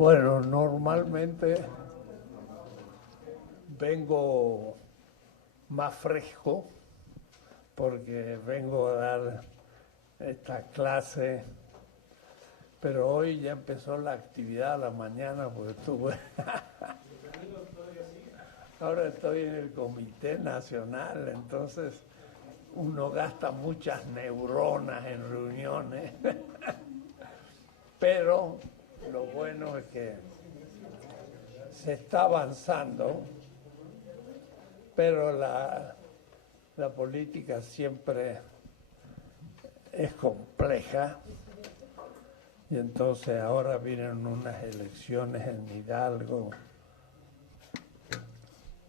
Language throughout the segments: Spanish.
Bueno, normalmente vengo más fresco porque vengo a dar esta clase, pero hoy ya empezó la actividad a la mañana porque estuve... Ahora estoy en el Comité Nacional, entonces uno gasta muchas neuronas en reuniones, pero lo bueno es que se está avanzando, pero la política siempre es compleja y entonces ahora vienen unas elecciones en Hidalgo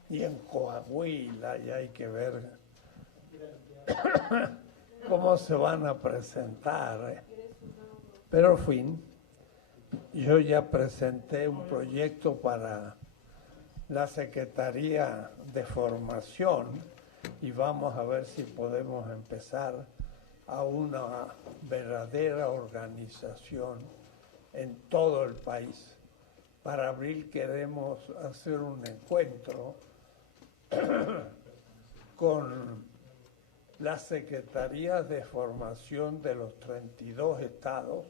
y en Coahuila y hay que ver cómo se van a presentar. Pero en fin, yo ya presenté un proyecto para la Secretaría de Formación y vamos a ver si podemos empezar a una verdadera organización en todo el país. Para abril queremos hacer un encuentro con las secretarías de formación de los 32 estados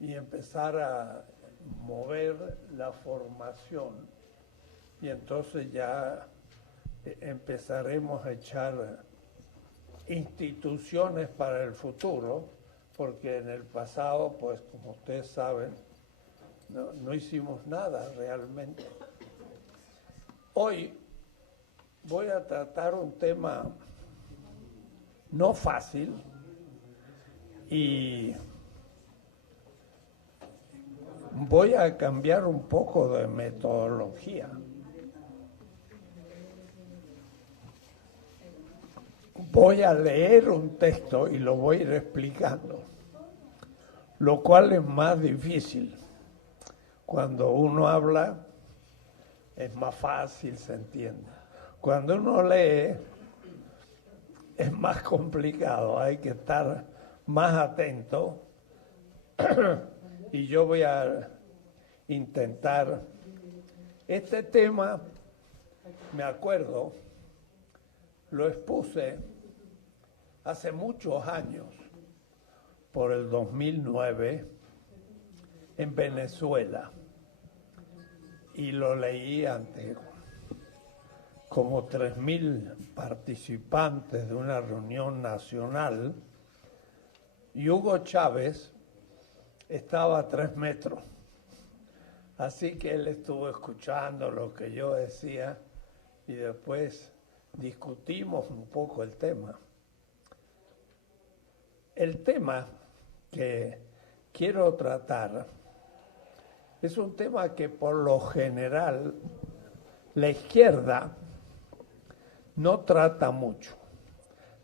y empezar a mover la formación. Y entonces ya empezaremos a echar instituciones para el futuro, porque en el pasado, pues como ustedes saben, no hicimos nada realmente. Hoy voy a tratar un tema no fácil y voy a cambiar un poco de metodología. Voy a leer un texto y lo voy a ir explicando, lo cual es más difícil. Cuando uno habla es más fácil, se entiende. Cuando uno lee es más complicado, hay que estar más atento y yo voy a intentar. Este tema, me acuerdo, lo expuse hace muchos años, por el 2009, en Venezuela, y lo leí ante como 3.000 participantes de una reunión nacional, y Hugo Chávez estaba a 3 metros, así que él estuvo escuchando lo que yo decía y después discutimos un poco el tema. El tema que quiero tratar es un tema que por lo general la izquierda no trata mucho,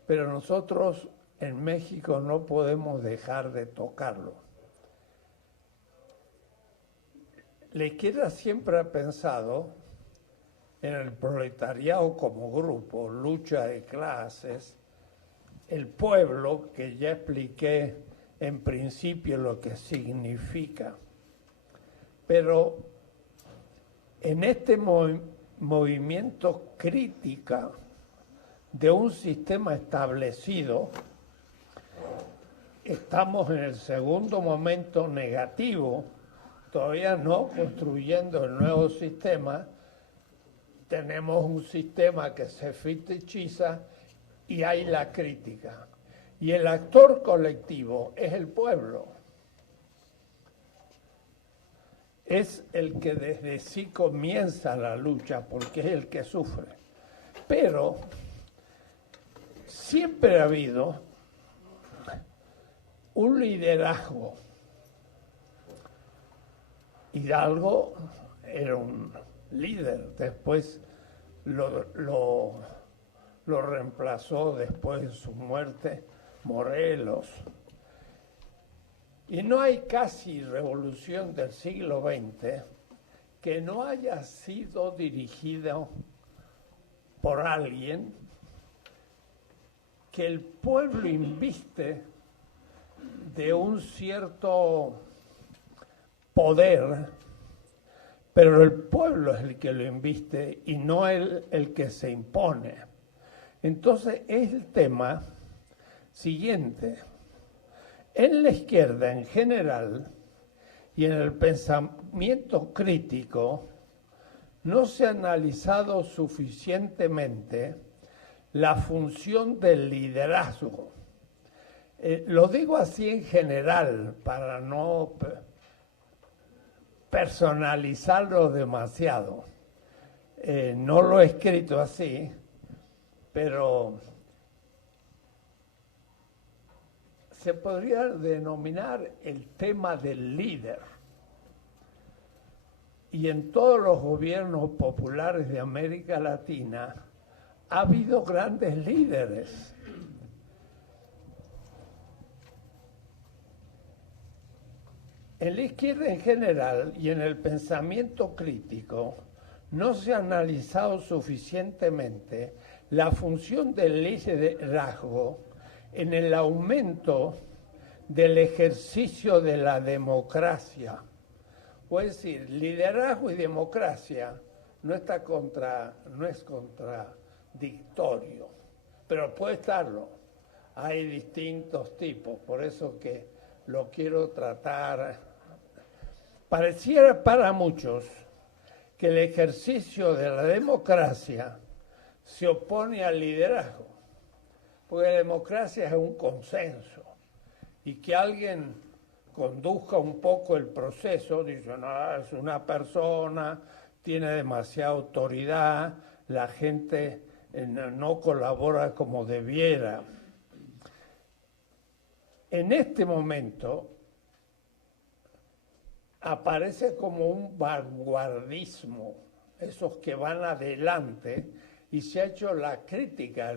pero nosotros en México no podemos dejar de tocarlo. La izquierda siempre ha pensado en el proletariado como grupo, lucha de clases, el pueblo, que ya expliqué en principio lo que significa. Pero en este movimiento crítica de un sistema establecido, estamos en el segundo momento negativo, todavía no construyendo el nuevo sistema. Tenemos un sistema que se fetichiza y hay la crítica. Y el actor colectivo es el pueblo. Es el que desde sí comienza la lucha porque es el que sufre. Pero siempre ha habido un liderazgo. Hidalgo era un líder, después lo reemplazó después de su muerte Morelos. Y no hay casi revolución del siglo XX que no haya sido dirigida por alguien que el pueblo inviste de un cierto poder pero el pueblo es el que lo inviste y no el que se impone. Entonces es el tema siguiente. En la izquierda en general y en el pensamiento crítico no se ha analizado suficientemente la función del liderazgo. Lo digo así en general para no personalizarlo demasiado. No lo he escrito así, pero se podría denominar el tema del líder. Y en todos los gobiernos populares de América Latina ha habido grandes líderes. En la izquierda en general y en el pensamiento crítico no se ha analizado suficientemente la función del liderazgo en el aumento del ejercicio de la democracia. Es decir, liderazgo y democracia no es contradictorio, pero puede estarlo. Hay distintos tipos, por eso que lo quiero tratar. Pareciera para muchos que el ejercicio de la democracia se opone al liderazgo, porque la democracia es un consenso, y que alguien conduzca un poco el proceso, dice, no, es una persona, tiene demasiada autoridad, la gente no colabora como debiera. En este momento aparece como un vanguardismo, esos que van adelante, y se ha hecho la crítica,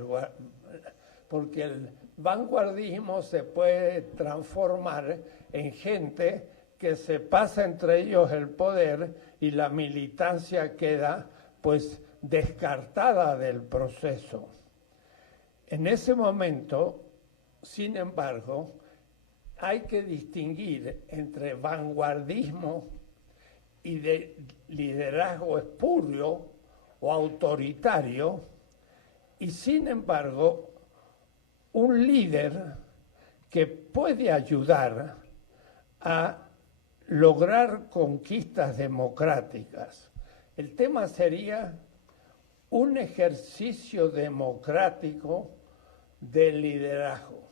porque el vanguardismo se puede transformar en gente que se pasa entre ellos el poder y la militancia queda pues descartada del proceso. En ese momento, sin embargo, hay que distinguir entre vanguardismo y de liderazgo espurio o autoritario, y sin embargo, un líder que puede ayudar a lograr conquistas democráticas. El tema sería un ejercicio democrático de liderazgo.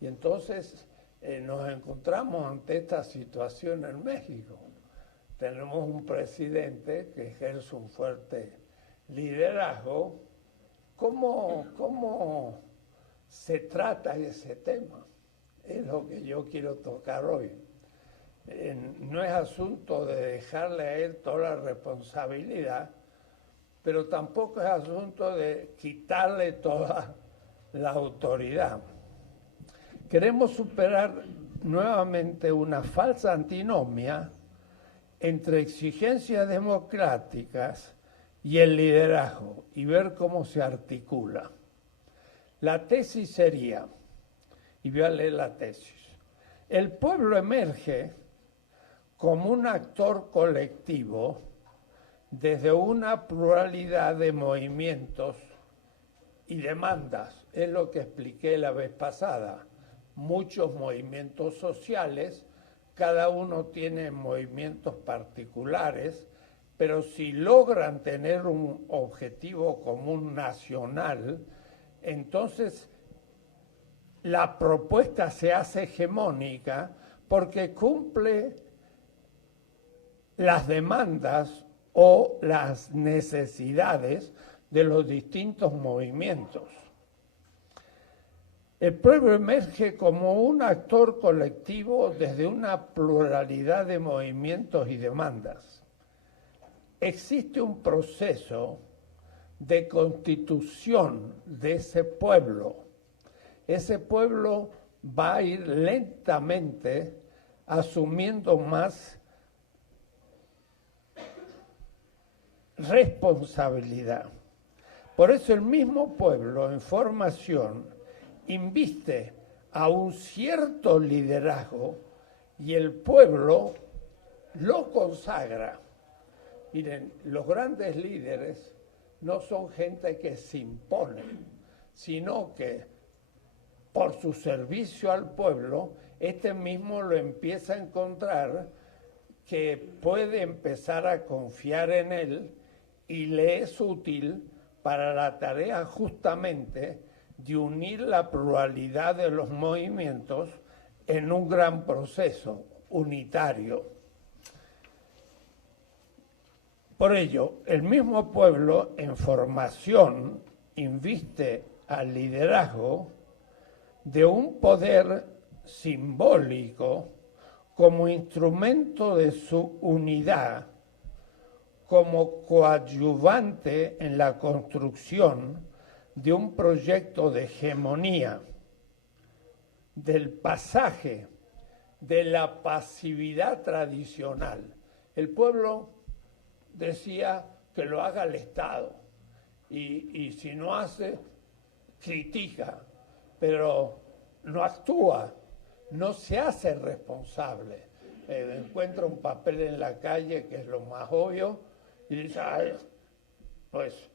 Y entonces nos encontramos ante esta situación en México. Tenemos un presidente que ejerce un fuerte liderazgo. ¿Cómo se trata ese tema? Es lo que yo quiero tocar hoy. No es asunto de dejarle a él toda la responsabilidad, pero tampoco es asunto de quitarle toda la autoridad. Queremos superar nuevamente una falsa antinomia entre exigencias democráticas y el liderazgo y ver cómo se articula. La tesis sería, y voy a leer la tesis, el pueblo emerge como un actor colectivo desde una pluralidad de movimientos y demandas. Es lo que expliqué la vez pasada. Muchos movimientos sociales, cada uno tiene movimientos particulares, pero si logran tener un objetivo común nacional, entonces la propuesta se hace hegemónica porque cumple las demandas o las necesidades de los distintos movimientos. El pueblo emerge como un actor colectivo desde una pluralidad de movimientos y demandas. Existe un proceso de constitución de ese pueblo. Ese pueblo va a ir lentamente asumiendo más responsabilidad. Por eso el mismo pueblo en formación inviste a un cierto liderazgo y el pueblo lo consagra. Miren, los grandes líderes no son gente que se impone, sino que por su servicio al pueblo, este mismo lo empieza a encontrar que puede empezar a confiar en él y le es útil para la tarea justamente de unir la pluralidad de los movimientos en un gran proceso unitario. Por ello, el mismo pueblo en formación inviste al liderazgo de un poder simbólico como instrumento de su unidad, como coadyuvante en la construcción de un proyecto de hegemonía, del pasaje de la pasividad tradicional. El pueblo decía que lo haga el Estado y si no hace, critica, pero no actúa, no se hace responsable. Encuentra un papel en la calle, que es lo más obvio, y dice, pues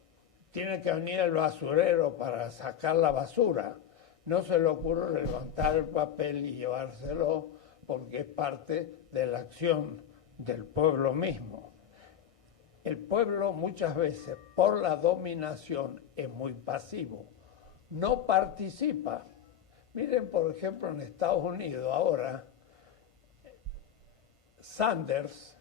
tiene que venir el basurero para sacar la basura. No se le ocurre levantar el papel y llevárselo porque es parte de la acción del pueblo mismo. El pueblo muchas veces, por la dominación, es muy pasivo, no participa. Miren, por ejemplo, en Estados Unidos ahora, Sanders,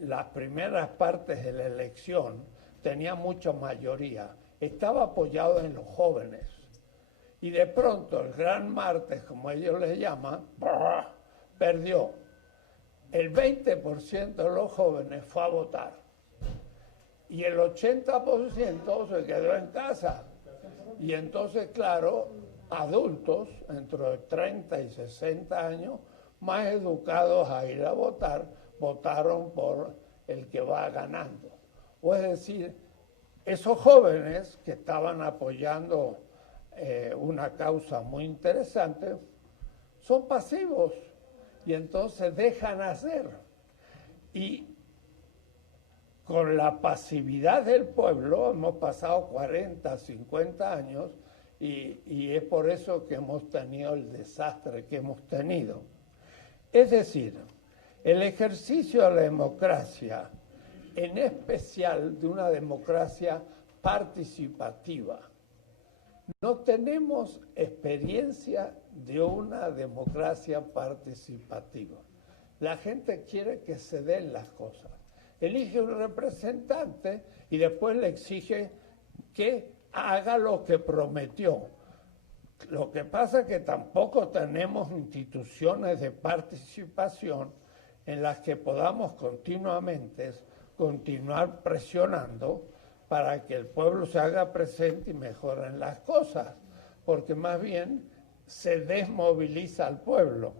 las primeras partes de la elección, tenía mucha mayoría, estaba apoyado en los jóvenes. Y de pronto, el gran martes, como ellos les llaman, perdió. El 20% de los jóvenes fue a votar. Y el 80% se quedó en casa. Y entonces, claro, adultos, entre 30 y 60 años, más educados a ir a votar, votaron por el que va ganando. O es decir, esos jóvenes que estaban apoyando una causa muy interesante, son pasivos y entonces dejan hacer. Y con la pasividad del pueblo hemos pasado 40, 50 años y es por eso que hemos tenido el desastre que hemos tenido. Es decir, el ejercicio de la democracia, en especial de una democracia participativa. No tenemos experiencia de una democracia participativa. La gente quiere que se den las cosas. Elige un representante y después le exige que haga lo que prometió. Lo que pasa es que tampoco tenemos instituciones de participación en las que podamos continuamente continuar presionando para que el pueblo se haga presente y mejoren las cosas, porque más bien se desmoviliza al pueblo.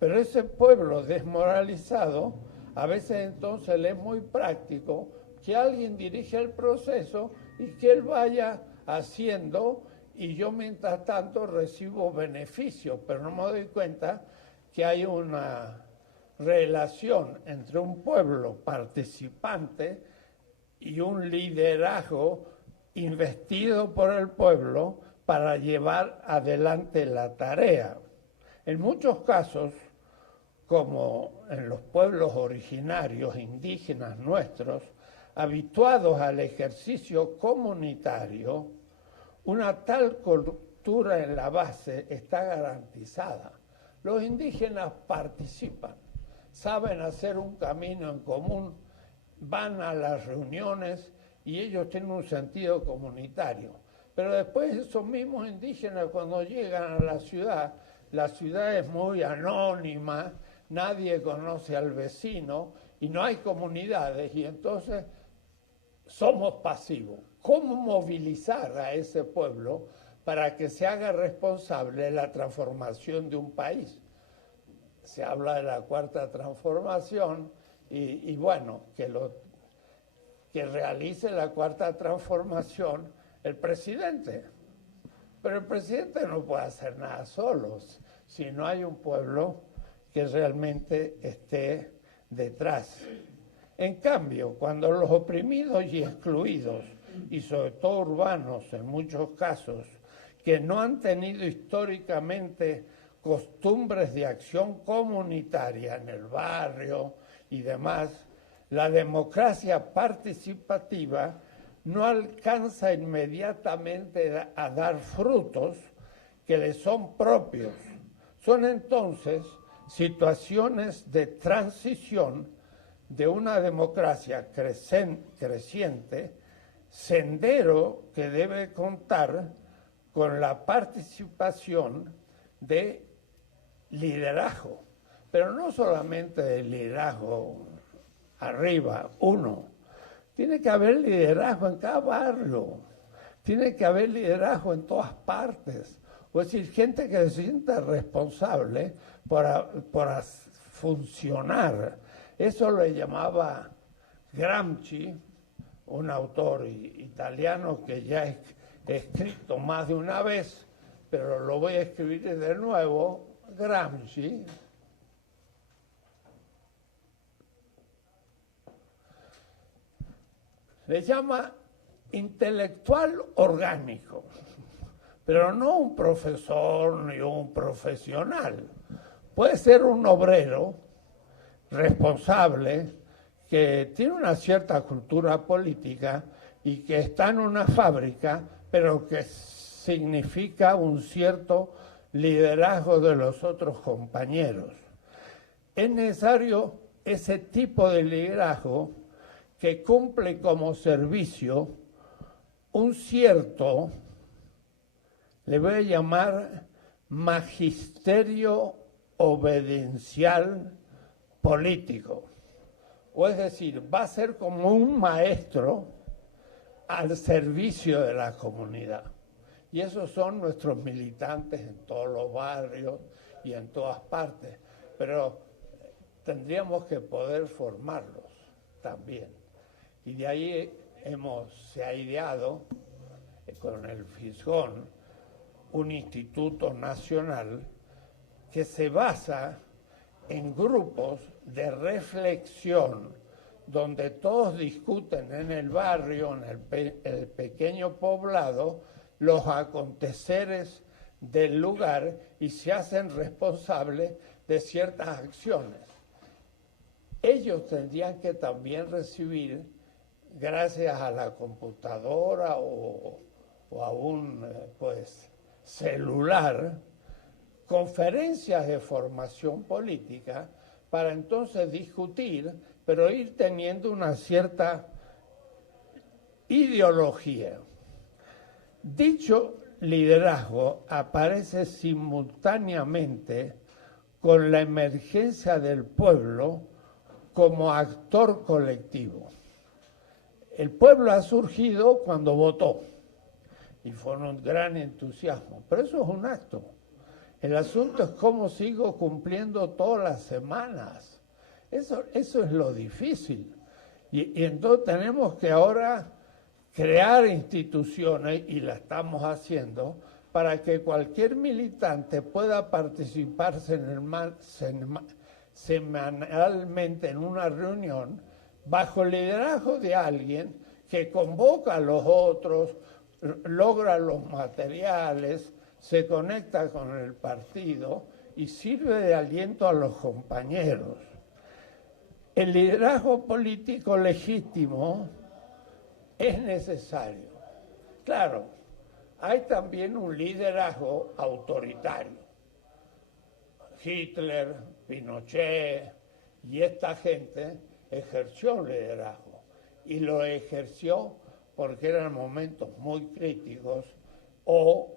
Pero ese pueblo desmoralizado, a veces entonces le es muy práctico que alguien dirija el proceso y que él vaya haciendo y yo mientras tanto recibo beneficios, pero no me doy cuenta que hay una relación entre un pueblo participante y un liderazgo investido por el pueblo para llevar adelante la tarea. En muchos casos, como en los pueblos originarios indígenas nuestros, habituados al ejercicio comunitario, una tal cultura en la base está garantizada. Los indígenas participan, saben hacer un camino en común, van a las reuniones y ellos tienen un sentido comunitario. Pero después esos mismos indígenas cuando llegan a la ciudad es muy anónima, nadie conoce al vecino y no hay comunidades y entonces somos pasivos. ¿Cómo movilizar a ese pueblo para que se haga responsable de la transformación de un país? Se habla de la cuarta transformación y bueno, que realice la cuarta transformación el presidente. Pero el presidente no puede hacer nada solo si no hay un pueblo que realmente esté detrás. En cambio, cuando los oprimidos y excluidos, y sobre todo urbanos en muchos casos, que no han tenido históricamente costumbres de acción comunitaria en el barrio y demás, la democracia participativa no alcanza inmediatamente a dar frutos que le son propios. Son entonces situaciones de transición de una democracia creciente, sendero que debe contar con la participación de liderazgo, pero no solamente de liderazgo arriba, uno. Tiene que haber liderazgo en cada barrio, tiene que haber liderazgo en todas partes. Es decir, gente que se sienta responsable por funcionar. Eso lo llamaba Gramsci, un autor italiano que ya he escrito más de una vez, pero lo voy a escribir de nuevo. Gramsci le llama intelectual orgánico, pero no un profesor ni un profesional. Puede ser un obrero responsable que tiene una cierta cultura política y que está en una fábrica, pero que significa un cierto liderazgo de los otros compañeros. Es necesario ese tipo de liderazgo que cumple como servicio un cierto, le voy a llamar, magisterio obedencial político. O es decir, va a ser como un maestro al servicio de la comunidad. Y esos son nuestros militantes en todos los barrios y en todas partes. Pero tendríamos que poder formarlos también. Y de ahí se ha ideado con el Fisgón un instituto nacional que se basa en grupos de reflexión donde todos discuten en el barrio, en el pequeño poblado, los aconteceres del lugar y se hacen responsables de ciertas acciones. Ellos tendrían que también recibir, gracias a la computadora o a un celular, conferencias de formación política para entonces discutir, pero ir teniendo una cierta ideología. Dicho liderazgo aparece simultáneamente con la emergencia del pueblo como actor colectivo. El pueblo ha surgido cuando votó y fue un gran entusiasmo, pero eso es un acto. El asunto es cómo sigo cumpliendo todas las semanas. Eso es lo difícil. Y entonces tenemos que ahora crear instituciones, y la estamos haciendo, para que cualquier militante pueda participar semanalmente en una reunión bajo el liderazgo de alguien que convoca a los otros, logra los materiales, se conecta con el partido y sirve de aliento a los compañeros. El liderazgo político legítimo es necesario. Claro, hay también un liderazgo autoritario. Hitler, Pinochet y esta gente ejerció liderazgo y lo ejerció porque eran momentos muy críticos o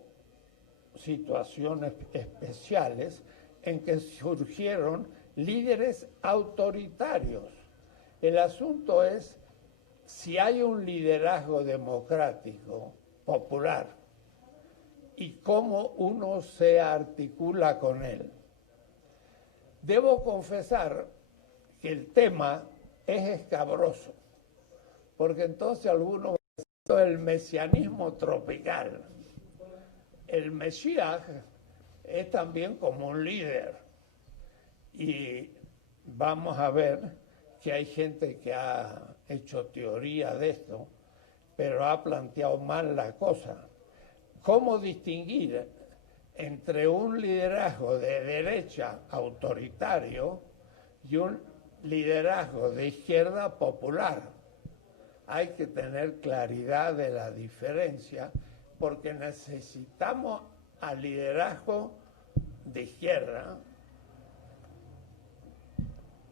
situaciones especiales en que surgieron líderes autoritarios. El asunto es si hay un liderazgo democrático, popular, y cómo uno se articula con él. Debo confesar que el tema es escabroso, porque entonces algunos dicen el mesianismo tropical. El Mesías es también como un líder y vamos a ver que hay gente que ha hecho teoría de esto, pero ha planteado mal la cosa. ¿Cómo distinguir entre un liderazgo de derecha autoritario y un liderazgo de izquierda popular? Hay que tener claridad de la diferencia, porque necesitamos al liderazgo de izquierda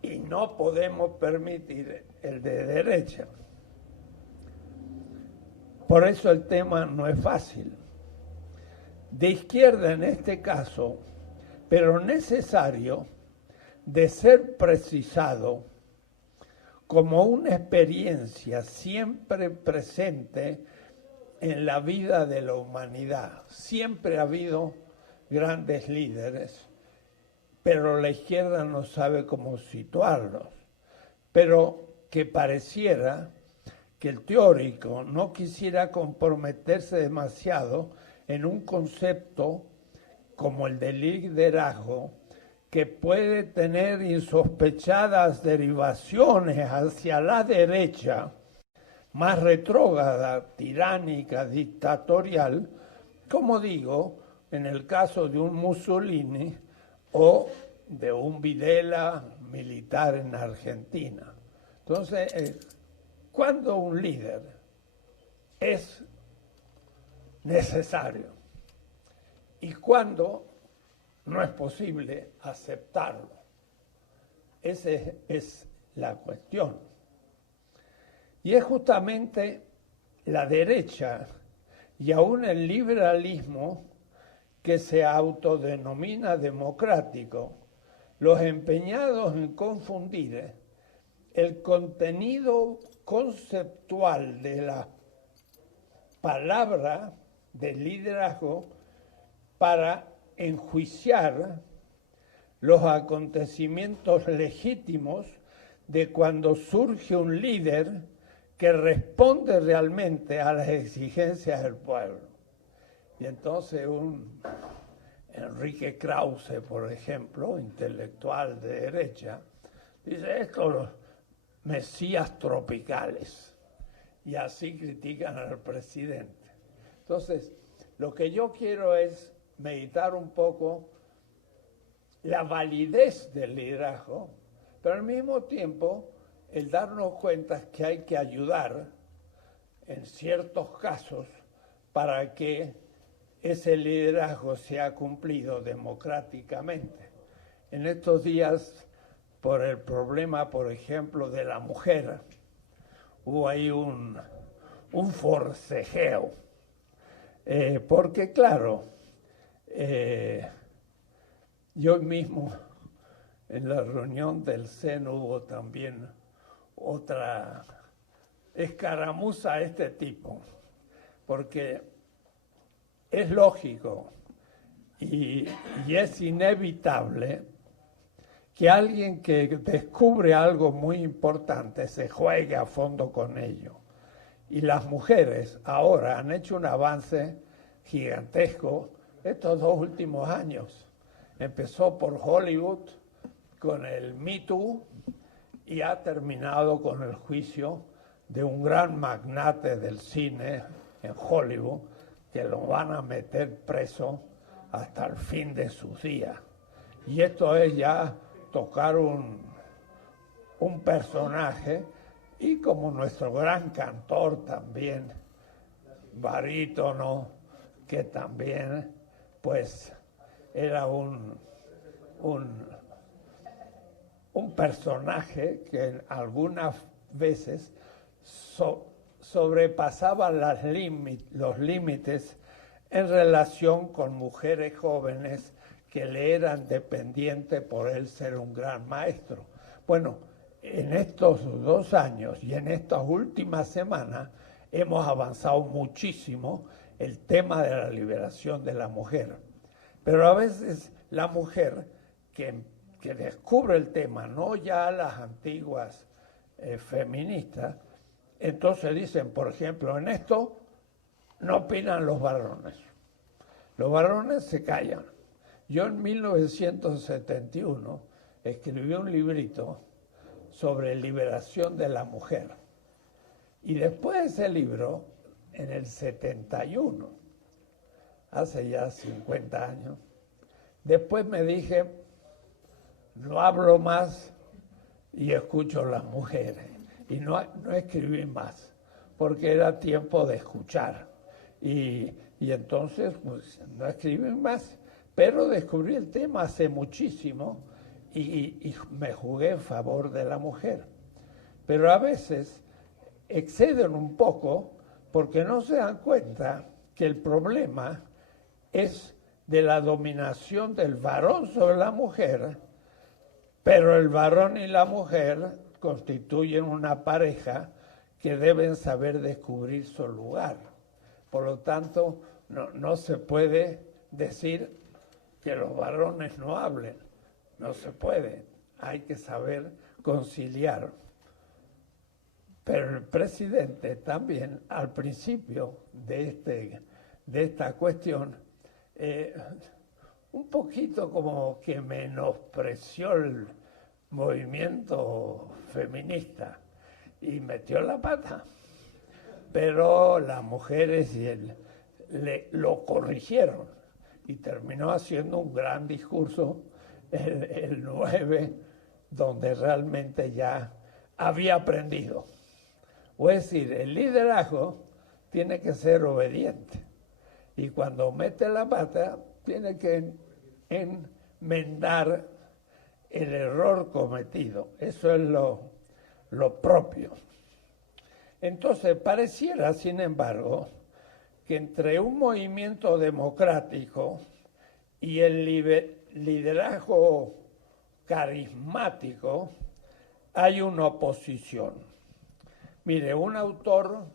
y no podemos permitir el de derecha. Por eso el tema no es fácil. De izquierda en este caso, pero necesario de ser precisado como una experiencia siempre presente en la vida de la humanidad. Siempre ha habido grandes líderes, pero la izquierda no sabe cómo situarlos. Pero que pareciera que el teórico no quisiera comprometerse demasiado en un concepto como el de liderazgo, que puede tener insospechadas derivaciones hacia la derecha, más retrógrada, tiránica, dictatorial, como digo, en el caso de un Mussolini o de un Videla militar en Argentina. Entonces, ¿cuándo un líder es necesario y cuándo no es posible aceptarlo? Esa es la cuestión. Y es justamente la derecha y aún el liberalismo, que se autodenomina democrático, los empeñados en confundir el contenido conceptual de la palabra de liderazgo para enjuiciar los acontecimientos legítimos de cuando surge un líder que responde realmente a las exigencias del pueblo. Y entonces un Enrique Krause, por ejemplo, intelectual de derecha, dice esto los mesías tropicales, y así critican al presidente. Entonces, lo que yo quiero es meditar un poco la validez del liderazgo, pero al mismo tiempo el darnos cuenta que hay que ayudar en ciertos casos para que ese liderazgo sea cumplido democráticamente. En estos días, por el problema, por ejemplo, de la mujer, hubo ahí un forcejeo, porque claro, yo mismo en la reunión del CEN hubo también otra escaramuza de este tipo, porque es lógico y es inevitable que alguien que descubre algo muy importante se juegue a fondo con ello. Y las mujeres ahora han hecho un avance gigantesco estos 2 últimos años. Empezó por Hollywood con el Me Too y ha terminado con el juicio de un gran magnate del cine en Hollywood, que lo van a meter preso hasta el fin de sus días. Y esto es ya tocar un personaje, y como nuestro gran cantor también, barítono, que también pues era un personaje que algunas veces sobrepasaba los límites en relación con mujeres jóvenes que le eran dependientes por él ser un gran maestro. Bueno, en estos 2 años y en estas últimas semanas hemos avanzado muchísimo el tema de la liberación de la mujer. Pero a veces la mujer que descubre el tema, no ya las antiguas feministas, entonces dicen, por ejemplo, en esto no opinan los varones. Los varones se callan. Yo en 1971 escribí un librito sobre liberación de la mujer. Y después de ese libro, en el 71, hace ya 50 años, después me dije, no hablo más y escucho a las mujeres. Y no escribí más, porque era tiempo de escuchar. Y entonces, pues, no escribí más, pero descubrí el tema hace muchísimo y me jugué en favor de la mujer. Pero a veces exceden un poco porque no se dan cuenta que el problema es de la dominación del varón sobre la mujer, pero el varón y la mujer constituyen una pareja que deben saber descubrir su lugar. Por lo tanto, no se puede decir que los varones no hablen. No se puede. Hay que saber conciliar. Pero el presidente también, al principio de esta cuestión, un poquito como que menospreció el movimiento feminista y metió la pata. Pero las mujeres lo corrigieron y terminó haciendo un gran discurso el 9, donde realmente ya había aprendido. O es decir, el liderazgo tiene que ser obediente y cuando mete la pata tiene que enmendar el error cometido. Eso es lo propio. Entonces, pareciera, sin embargo, que entre un movimiento democrático y el liderazgo carismático hay una oposición. Mire, un autor,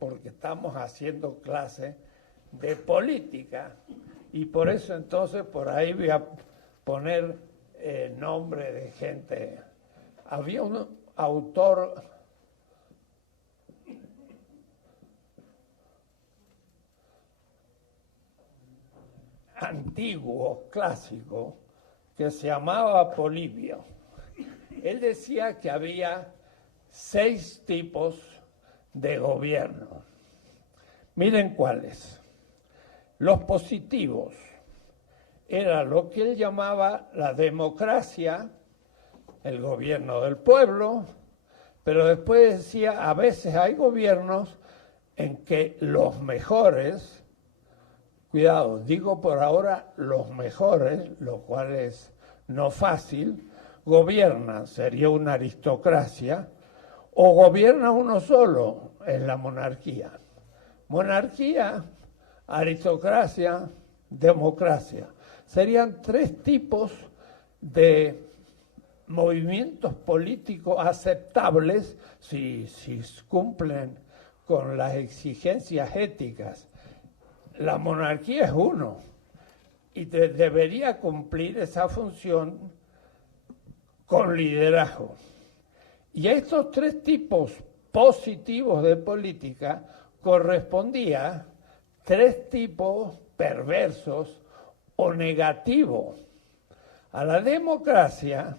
porque estamos haciendo clase de política, y por eso entonces por ahí voy a poner el nombre de gente. Había un autor antiguo, clásico, que se llamaba Polibio. Él decía que había 6 tipos de gobierno. Miren cuáles. Los positivos era lo que él llamaba la democracia, el gobierno del pueblo, pero después decía, a veces hay gobiernos en que los mejores, cuidado, digo por ahora los mejores, lo cual es no fácil, gobiernan, sería una aristocracia, o gobierna uno solo, es la monarquía. Monarquía, aristocracia, democracia. Serían 3 tipos de movimientos políticos aceptables si cumplen con las exigencias éticas. La monarquía es uno y debería cumplir esa función con liderazgo. Y a estos 3 tipos positivos de política correspondía 3 tipos perversos o negativos. A la democracia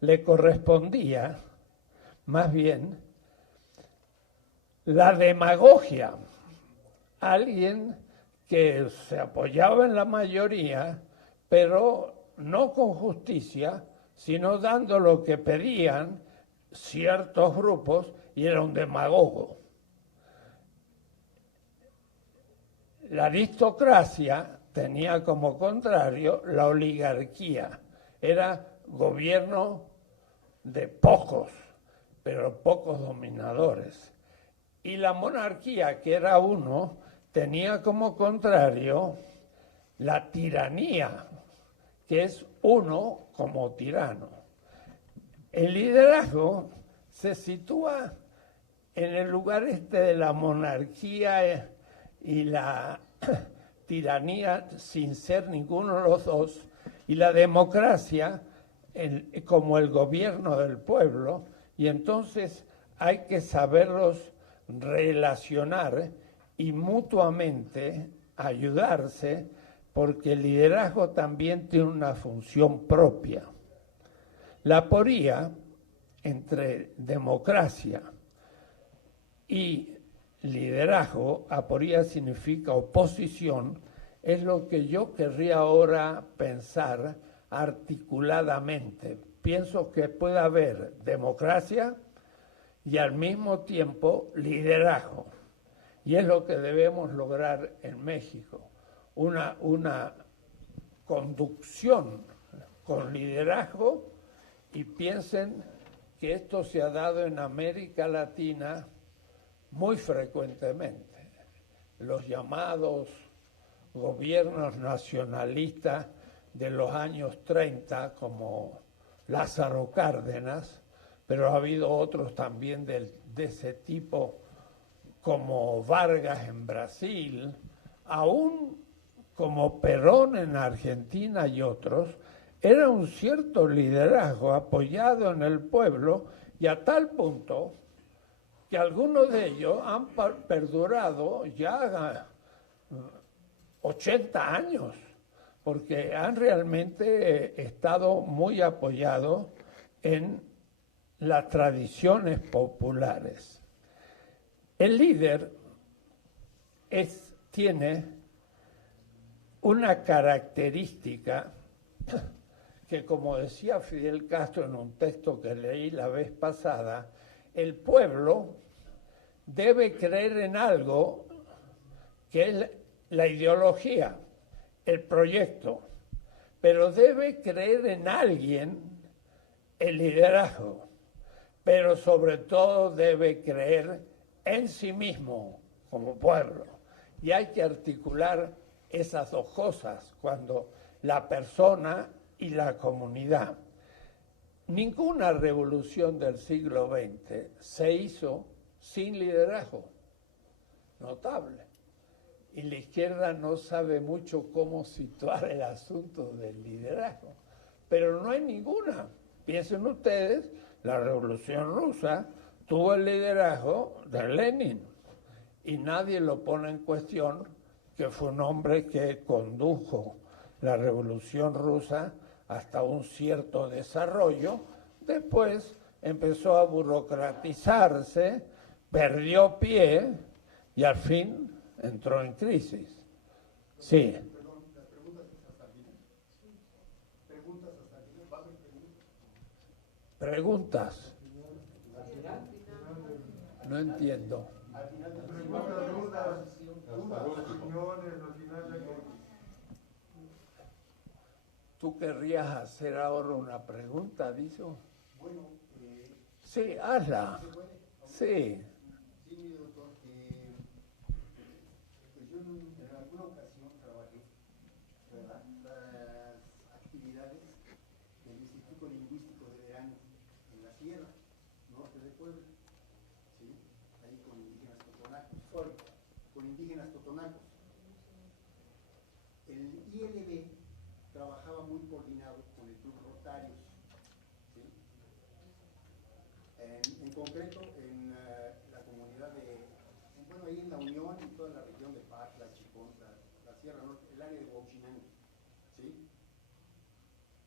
le correspondía más bien la demagogia, alguien que se apoyaba en la mayoría, pero no con justicia, sino dando lo que pedían ciertos grupos, y era un demagogo. La aristocracia tenía como contrario la oligarquía, era gobierno de pocos, pero pocos dominadores. Y la monarquía, que era uno, tenía como contrario la tiranía, que es uno como tirano. El liderazgo se sitúa en el lugar de la monarquía y la tiranía sin ser ninguno de los dos, y la democracia como el gobierno del pueblo, y entonces hay que saberlos relacionar y mutuamente ayudarse, porque el liderazgo también tiene una función propia. La aporía entre democracia y liderazgo, aporía significa oposición, es lo que yo querría ahora pensar articuladamente. Pienso que puede haber democracia y al mismo tiempo liderazgo. Y es lo que debemos lograr en México, una conducción con liderazgo, y piensen que esto se ha dado en América Latina muy frecuentemente. Los llamados gobiernos nacionalistas de los años 30, como Lázaro Cárdenas, pero ha habido otros también de ese tipo, como Vargas en Brasil, aún como Perón en Argentina y otros, era un cierto liderazgo apoyado en el pueblo, y a tal punto que algunos de ellos han perdurado ya 80 años, porque han realmente estado muy apoyados en las tradiciones populares. El líder tiene una característica que, como decía Fidel Castro en un texto que leí la vez pasada, el pueblo debe creer en algo que es la ideología, el proyecto, pero debe creer en alguien, el liderazgo, pero sobre todo debe creer en sí mismo como pueblo. Y hay que articular esas dos cosas cuando la persona y la comunidad. Ninguna revolución del siglo XX se hizo sin liderazgo notable. Y la izquierda no sabe mucho cómo situar el asunto del liderazgo. Pero no hay ninguna. Piensen ustedes, la Revolución Rusa tuvo el liderazgo de Lenin. Y nadie lo pone en cuestión, que fue un hombre que condujo la Revolución Rusa hasta un cierto desarrollo. Después empezó a burocratizarse, perdió pie y al fin entró en crisis. Sí. Perdón, ¿las preguntas hasta el final? ¿Preguntas hasta el final? ¿Va a haber Preguntas. ¿Al final? No entiendo. Al final de ¿Tú querrías hacer ahora una pregunta, Dizo? Bueno, sí, hazla. Sí. Sí, mi doctor, pues yo en alguna ocasión trabajé, ¿verdad?, las actividades del Instituto Lingüístico de Verano en la Sierra Norte de Puebla, ¿sí?, ahí con indígenas totonacos. El ILB trabajaba muy coordinado con el Club Rotarios, ¿sí?, en concreto en la comunidad bueno, ahí en La Unión y toda la región de Patla, Chipón, la Sierra Norte, el área de Huauchinango, ¿sí?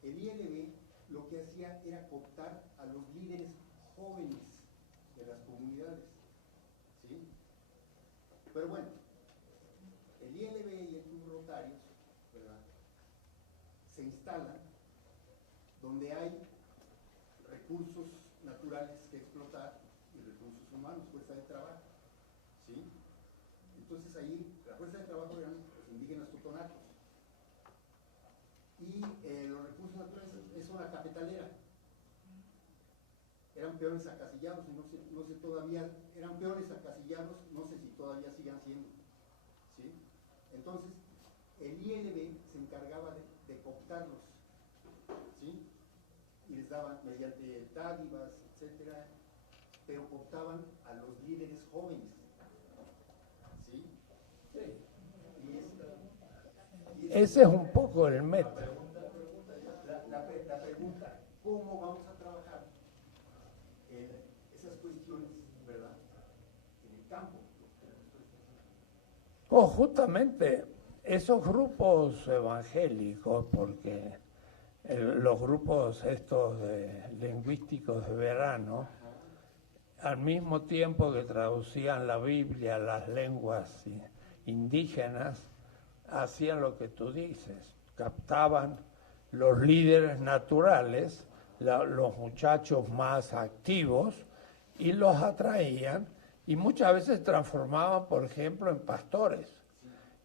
El ILB lo que hacía era cooptar a los líderes jóvenes de las comunidades, ¿sí? Pero bueno, el ILB y el Club Rotarios, ¿verdad?, se instalan donde hay recursos naturales que explotar y recursos humanos, fuerza de trabajo, ¿sí? Entonces ahí la fuerza de trabajo eran los indígenas totonacos y los recursos naturales es una cafetalera. Eran peones acasillados, y no sé todavía, eran peones acasillados, no sé si todavía sigan siendo, ¿sí? Entonces el ILB se encargaba de cooptarlos, ¿sí?, y les daban mediante dádivas, etcétera, pero cooptaban a los líderes jóvenes, ¿sí? Sí. Ese es un poco el método. La pregunta, ¿cómo vamos a trabajar esas cuestiones, verdad, en el campo? Justamente esos grupos evangélicos, porque los grupos estos lingüísticos de verano, al mismo tiempo que traducían la Biblia a las lenguas indígenas, hacían lo que tú dices, captaban los líderes naturales, los muchachos más activos, y los atraían, y muchas veces transformaban, por ejemplo, en pastores.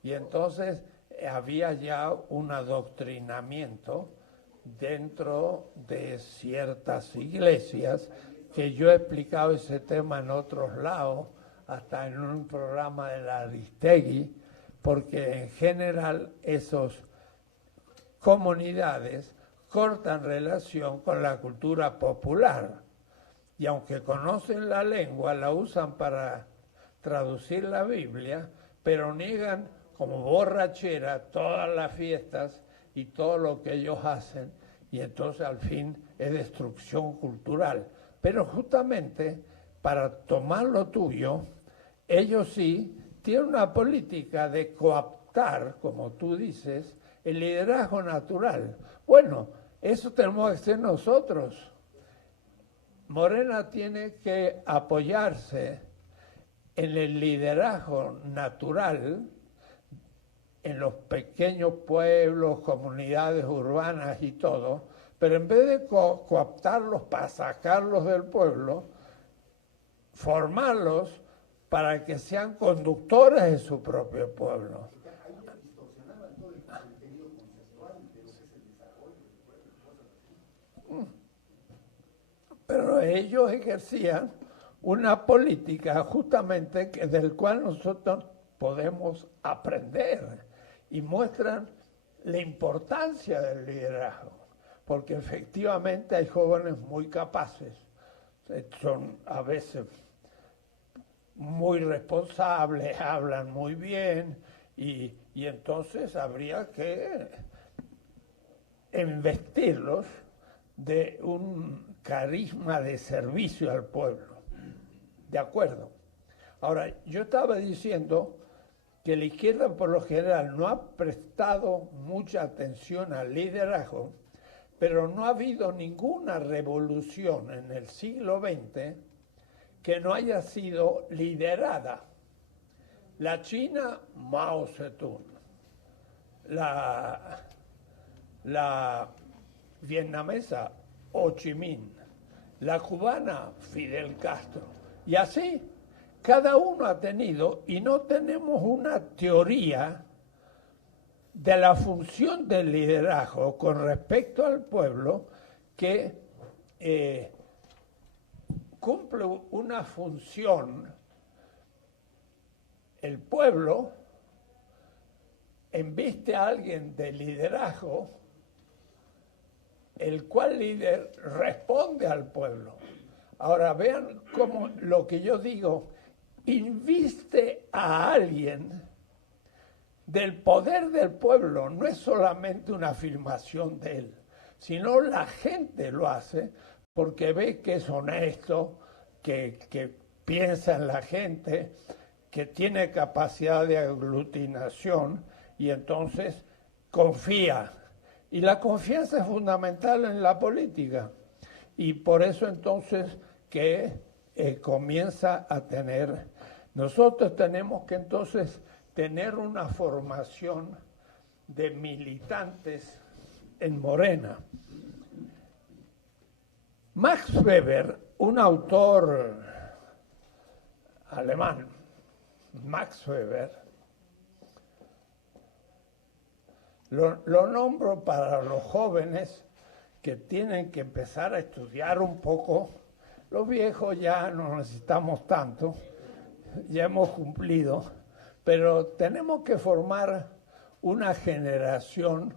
Y entonces había ya un adoctrinamiento dentro de ciertas iglesias, que yo he explicado ese tema en otros lados, hasta en un programa de la Aristegui, porque en general esas comunidades cortan relación con la cultura popular, y aunque conocen la lengua, la usan para traducir la Biblia, pero niegan como borrachera todas las fiestas y todo lo que ellos hacen, y entonces al fin es destrucción cultural. Pero justamente para tomar lo tuyo, ellos sí tienen una política de cooptar, como tú dices, el liderazgo natural. Bueno, eso tenemos que hacer nosotros. Morena tiene que apoyarse en el liderazgo natural en los pequeños pueblos, comunidades urbanas y todo, pero en vez de cooptarlos para sacarlos del pueblo, formarlos para que sean conductores de su propio pueblo. Pero ellos ejercían una política justamente del cual nosotros podemos aprender, y muestran la importancia del liderazgo, porque efectivamente hay jóvenes muy capaces, son a veces muy responsables, hablan muy bien, y entonces habría que investirlos de un carisma de servicio al pueblo. ¿De acuerdo? Ahora, yo estaba diciendo que la izquierda por lo general no ha prestado mucha atención al liderazgo, pero no ha habido ninguna revolución en el siglo XX que no haya sido liderada. La china, Mao Zedong. La vietnamesa, Ho Chi Minh. La cubana, Fidel Castro. Y así, cada uno ha tenido, y no tenemos una teoría de la función del liderazgo con respecto al pueblo que cumple una función. El pueblo embiste a alguien de liderazgo, el cual líder responde al pueblo. Ahora vean cómo lo que yo digo, inviste a alguien del poder del pueblo, no es solamente una afirmación de él, sino la gente lo hace porque ve que es honesto, que piensa en la gente, que tiene capacidad de aglutinación, y entonces confía. Y la confianza es fundamental en la política. Y por eso entonces que comienza a tener, nosotros tenemos que entonces tener una formación de militantes en Morena. Max Weber, un autor alemán, Max Weber, lo nombro para los jóvenes que tienen que empezar a estudiar un poco. Los viejos ya no necesitamos tanto, ya hemos cumplido, pero tenemos que formar una generación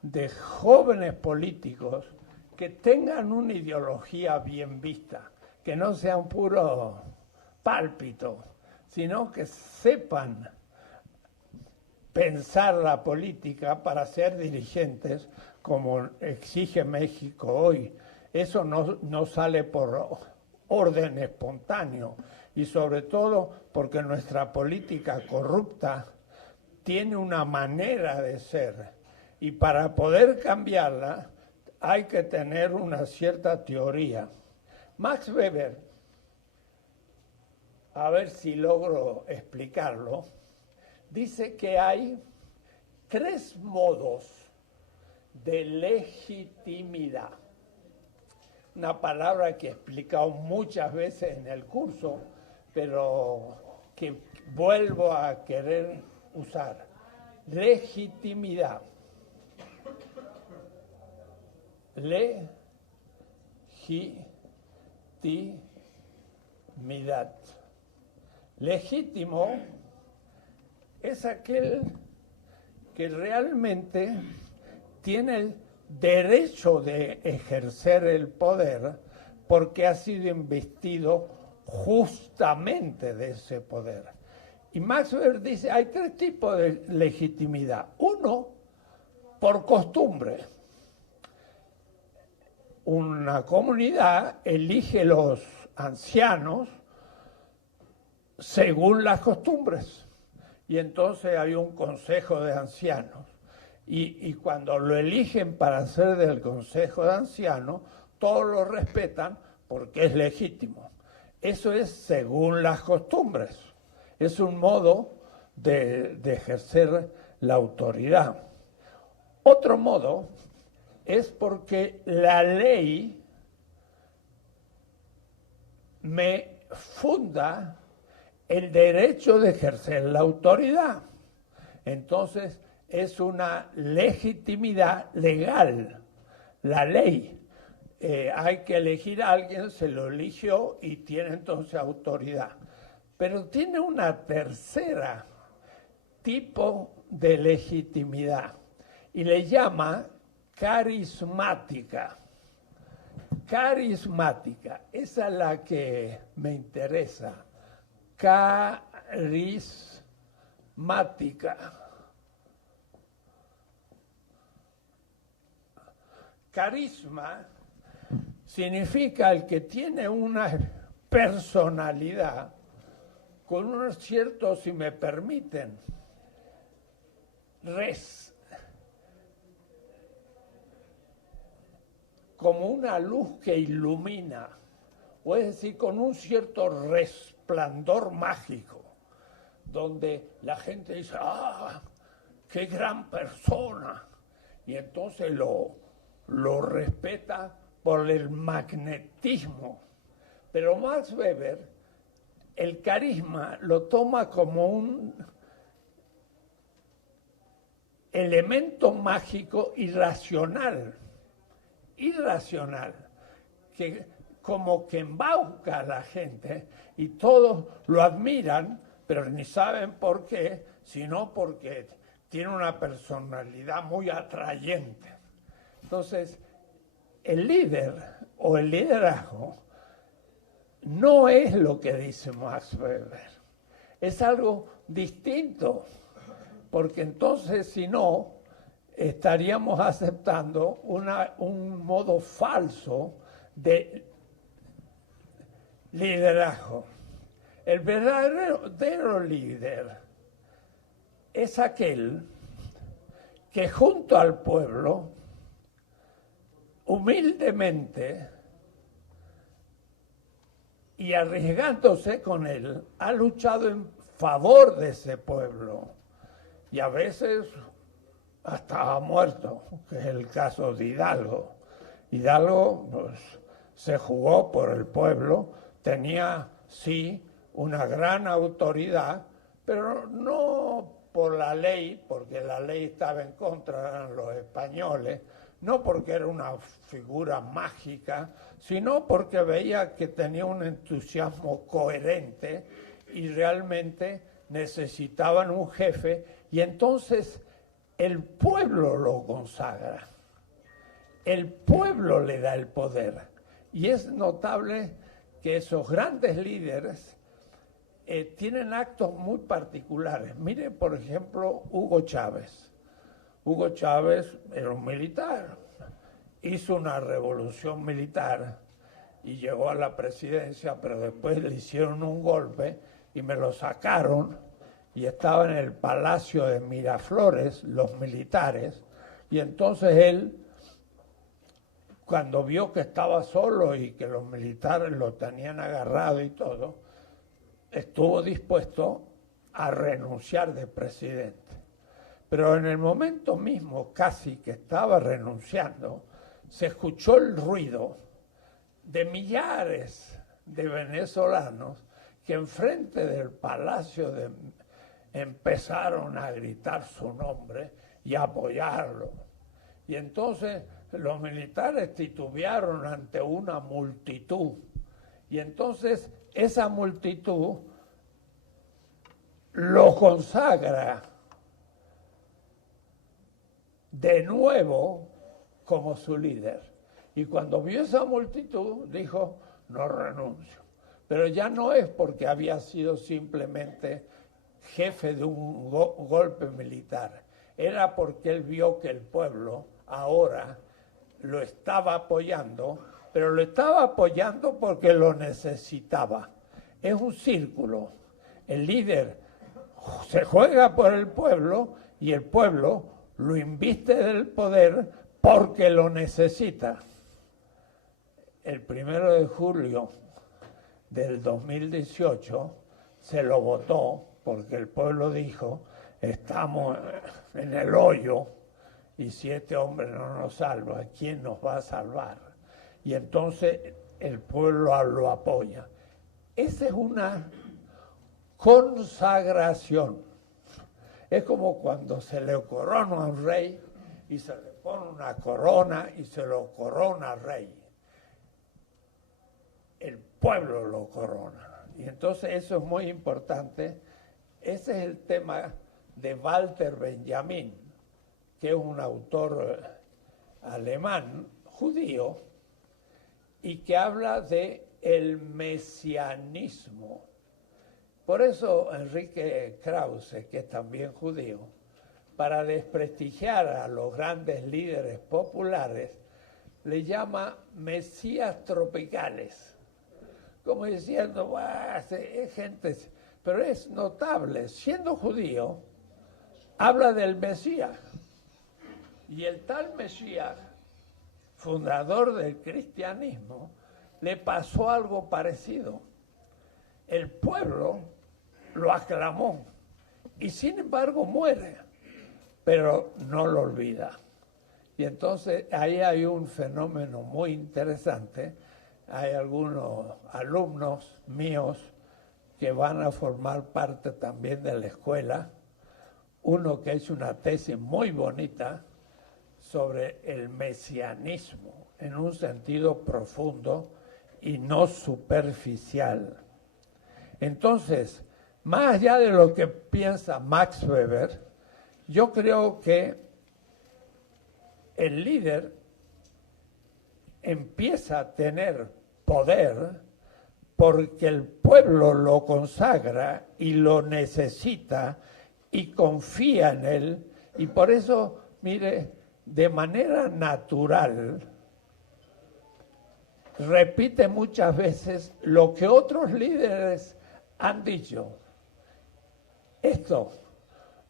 de jóvenes políticos que tengan una ideología bien vista, que no sea un puro pálpito, sino que sepan pensar la política para ser dirigentes como exige México hoy. Eso no sale por orden espontáneo, y sobre todo porque nuestra política corrupta tiene una manera de ser, y para poder cambiarla hay que tener una cierta teoría. Max Weber, a ver si logro explicarlo, dice que hay 3 modos de legitimidad. Una palabra que he explicado muchas veces en el curso, pero que vuelvo a querer usar. Legitimidad. Legitimidad. Legítimo es aquel que realmente tiene el derecho de ejercer el poder porque ha sido investido justamente de ese poder. Y Max Weber dice, hay 3 tipos de legitimidad. Uno, por costumbre. Una comunidad elige los ancianos según las costumbres. Y entonces hay un consejo de ancianos. Y cuando lo eligen para ser del consejo de ancianos, todos lo respetan porque es legítimo. Eso es según las costumbres. Es un modo de ejercer la autoridad. Otro modo es porque la ley me funda el derecho de ejercer la autoridad. Entonces, es una legitimidad legal, la ley. Hay que elegir a alguien, se lo eligió y tiene entonces autoridad. Pero tiene una tercera tipo de legitimidad y le llama carismática. Carismática, esa es la que me interesa. Carismática. Carisma significa el que tiene una personalidad con unos ciertos, si me permiten, como una luz que ilumina, o es decir, con un cierto resplandor mágico, donde la gente dice, ¡ah, qué gran persona! Y entonces lo respeta por el magnetismo. Pero Max Weber, el carisma lo toma como un elemento mágico irracional, que como que embauca a la gente y todos lo admiran, pero ni saben por qué, sino porque tiene una personalidad muy atrayente. Entonces, el líder o el liderazgo no es lo que dice Max Weber, es algo distinto, porque entonces si no, estaríamos aceptando un modo falso de liderazgo. El verdadero líder es aquel que junto al pueblo, humildemente y arriesgándose con él, ha luchado en favor de ese pueblo y a veces hasta ha muerto, que es el caso de Hidalgo. Hidalgo pues, se jugó por el pueblo, tenía sí una gran autoridad, pero no por la ley, porque la ley estaba en contra, eran los españoles, no porque era una figura mágica, sino porque veía que tenía un entusiasmo coherente y realmente necesitaban un jefe, y entonces el pueblo lo consagra, el pueblo le da el poder. Y es notable que esos grandes líderes tienen actos muy particulares. Mire, por ejemplo, Hugo Chávez. Hugo Chávez era un militar, hizo una revolución militar y llegó a la presidencia, pero después le hicieron un golpe y me lo sacaron y estaba en el Palacio de Miraflores, los militares, y entonces él cuando vio que estaba solo y que los militares lo tenían agarrado y todo, estuvo dispuesto a renunciar de presidente. Pero en el momento mismo, casi que estaba renunciando, se escuchó el ruido de millares de venezolanos que enfrente del palacio empezaron a gritar su nombre y a apoyarlo. Y entonces los militares titubearon ante una multitud. Y entonces esa multitud lo consagra de nuevo como su líder. Y cuando vio esa multitud, dijo, no renuncio. Pero ya no es porque había sido simplemente jefe de un golpe militar. Era porque él vio que el pueblo ahora lo estaba apoyando, pero lo estaba apoyando porque lo necesitaba. Es un círculo. El líder se juega por el pueblo y el pueblo lo inviste del poder porque lo necesita. El 1 de julio del 2018 se lo votó porque el pueblo dijo, estamos en el hoyo y si este hombre no nos salva, ¿quién nos va a salvar? Y entonces el pueblo lo apoya. Esa es una consagración. Es como cuando se le corona a un rey y se le pone una corona y se lo corona al rey. El pueblo lo corona. Y entonces eso es muy importante. Ese es el tema de Walter Benjamin, que es un autor alemán, judío, y que habla de el mesianismo. Por eso Enrique Krause, que es también judío, para desprestigiar a los grandes líderes populares, le llama mesías tropicales, como diciendo, es gente, pero es notable, siendo judío, habla del Mesías. Y el tal Mesías, fundador del cristianismo, le pasó algo parecido. El pueblo lo aclamó y sin embargo muere, pero no lo olvida. Y entonces ahí hay un fenómeno muy interesante. Hay algunos alumnos míos que van a formar parte también de la escuela. Uno que hizo una tesis muy bonita sobre el mesianismo en un sentido profundo y no superficial. Entonces, más allá de lo que piensa Max Weber, yo creo que el líder empieza a tener poder porque el pueblo lo consagra y lo necesita y confía en él. Y por eso, mire, de manera natural, repite muchas veces lo que otros líderes han dicho. Esto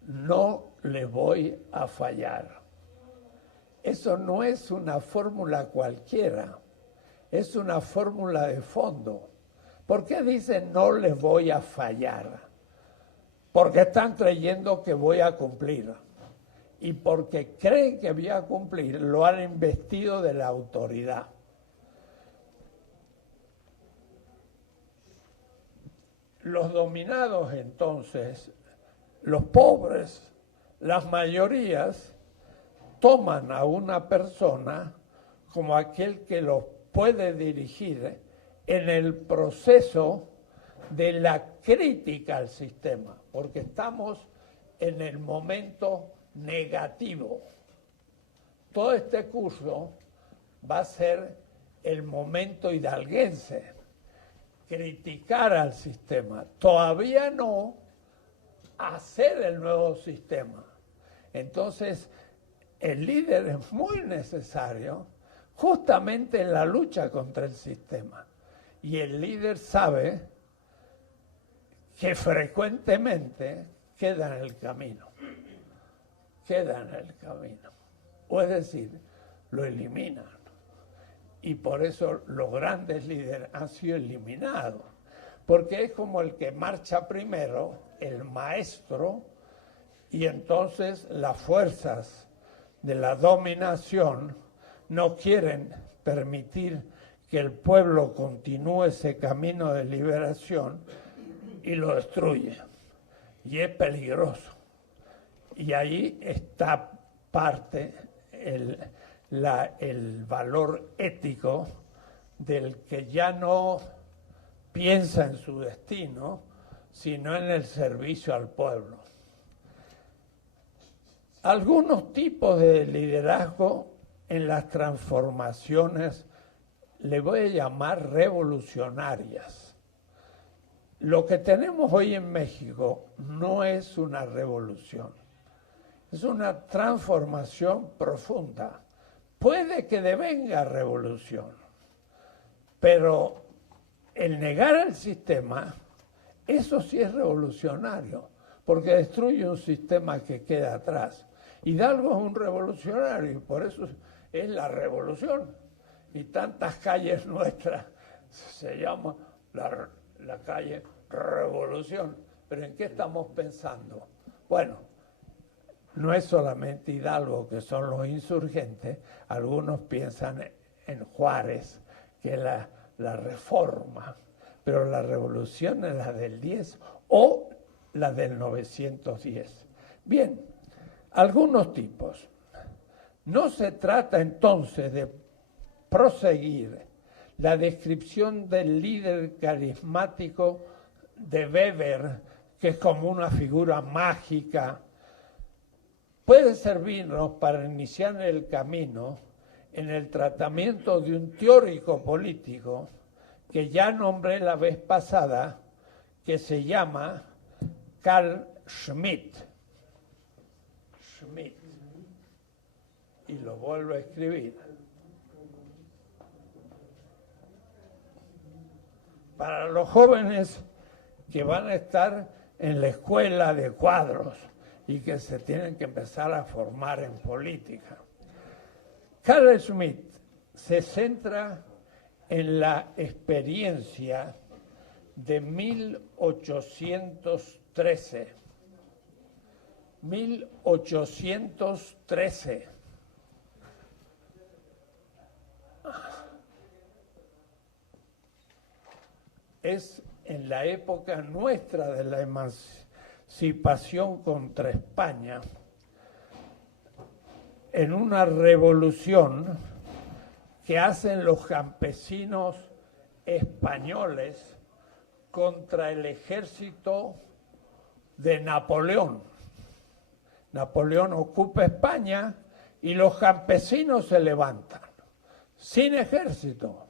no le voy a fallar. Eso no es una fórmula cualquiera, es una fórmula de fondo. ¿Por qué dicen no les voy a fallar? Porque están creyendo que voy a cumplir. Y porque creen que voy a cumplir, lo han investido de la autoridad. Los dominados entonces, los pobres, las mayorías, toman a una persona como aquel que los puede dirigir en el proceso de la crítica al sistema, porque estamos en el momento negativo. Todo este curso va a ser el momento hidalguense, criticar al sistema, todavía no hacer el nuevo sistema. Entonces, el líder es muy necesario justamente en la lucha contra el sistema. Y el líder sabe que frecuentemente queda en el camino. Queda en el camino. O es decir, lo eliminan. y por eso los grandes líderes han sido eliminados, porque es como el que marcha primero, el maestro, y entonces las fuerzas de la dominación no quieren permitir que el pueblo continúe ese camino de liberación y lo destruye. Y es peligroso. Y ahí está parte el valor ético del que ya no piensa en su destino, sino en el servicio al pueblo. Algunos tipos de liderazgo en las transformaciones le voy a llamar revolucionarias. Lo que tenemos hoy en México no es una revolución, es una transformación profunda. Puede que devenga revolución, pero el negar el sistema, eso sí es revolucionario, porque destruye un sistema que queda atrás. Hidalgo es un revolucionario y por eso es la revolución. Y tantas calles nuestras se llama la calle Revolución. ¿Pero en qué estamos pensando? Bueno, no es solamente Hidalgo, que son los insurgentes. Algunos piensan en Juárez, que es la reforma. Pero la revolución es la del 10 o la del 910. Bien, algunos tipos. No se trata entonces de proseguir la descripción del líder carismático de Weber, que es como una figura mágica. Puede servirnos para iniciar el camino en el tratamiento de un teórico político que ya nombré la vez pasada, que se llama Carl Schmitt. Y lo vuelvo a escribir. Para los jóvenes que van a estar en la escuela de cuadros y que se tienen que empezar a formar en política. Carl Schmitt se centra en la experiencia de 1813. 1813. Es en la época nuestra de la emancipación contra España, en una revolución que hacen los campesinos españoles contra el ejército de Napoleón. Napoleón ocupa España y los campesinos se levantan, sin ejército,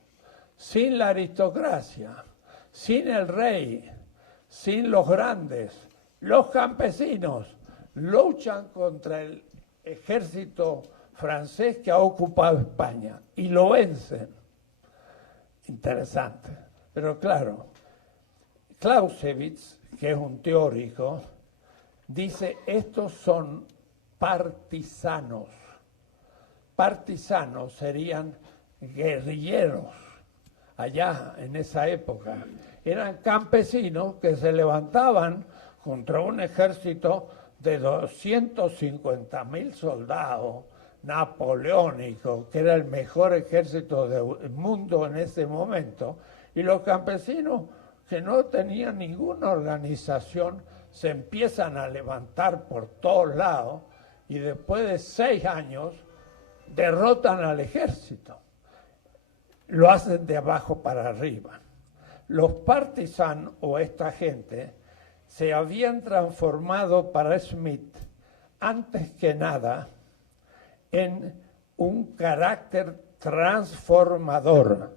sin la aristocracia, sin el rey, sin los grandes. Los campesinos luchan contra el ejército francés que ha ocupado España y lo vencen. Interesante. Pero claro, Clausewitz, que es un teórico, dice, estos son partisanos. Partisanos serían guerrilleros allá en esa época. Eran campesinos que se levantaban contra un ejército de 250.000 soldados napoleónicos, que era el mejor ejército del mundo en ese momento, y los campesinos que no tenían ninguna organización se empiezan a levantar por todos lados y después de 6 años derrotan al ejército. Lo hacen de abajo para arriba. Los partisanos o esta gente se habían transformado para Schmitt antes que nada en un carácter transformador.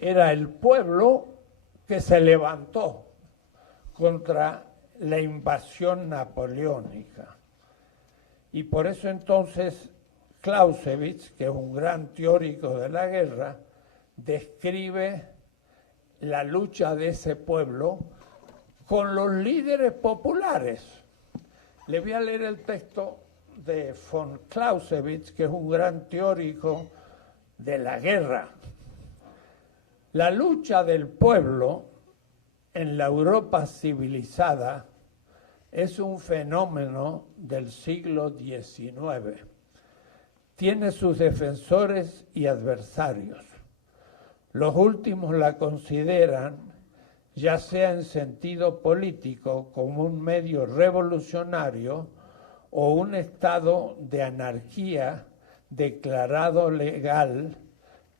Era el pueblo que se levantó contra la invasión napoleónica. Y por eso entonces Clausewitz, que es un gran teórico de la guerra, describe la lucha de ese pueblo con los líderes populares. Le voy a leer el texto de von Clausewitz, que es un gran teórico de la guerra. La lucha del pueblo en la Europa civilizada es un fenómeno del siglo XIX. Tiene sus defensores y adversarios. Los últimos la consideran, ya sea en sentido político, como un medio revolucionario o un estado de anarquía declarado legal,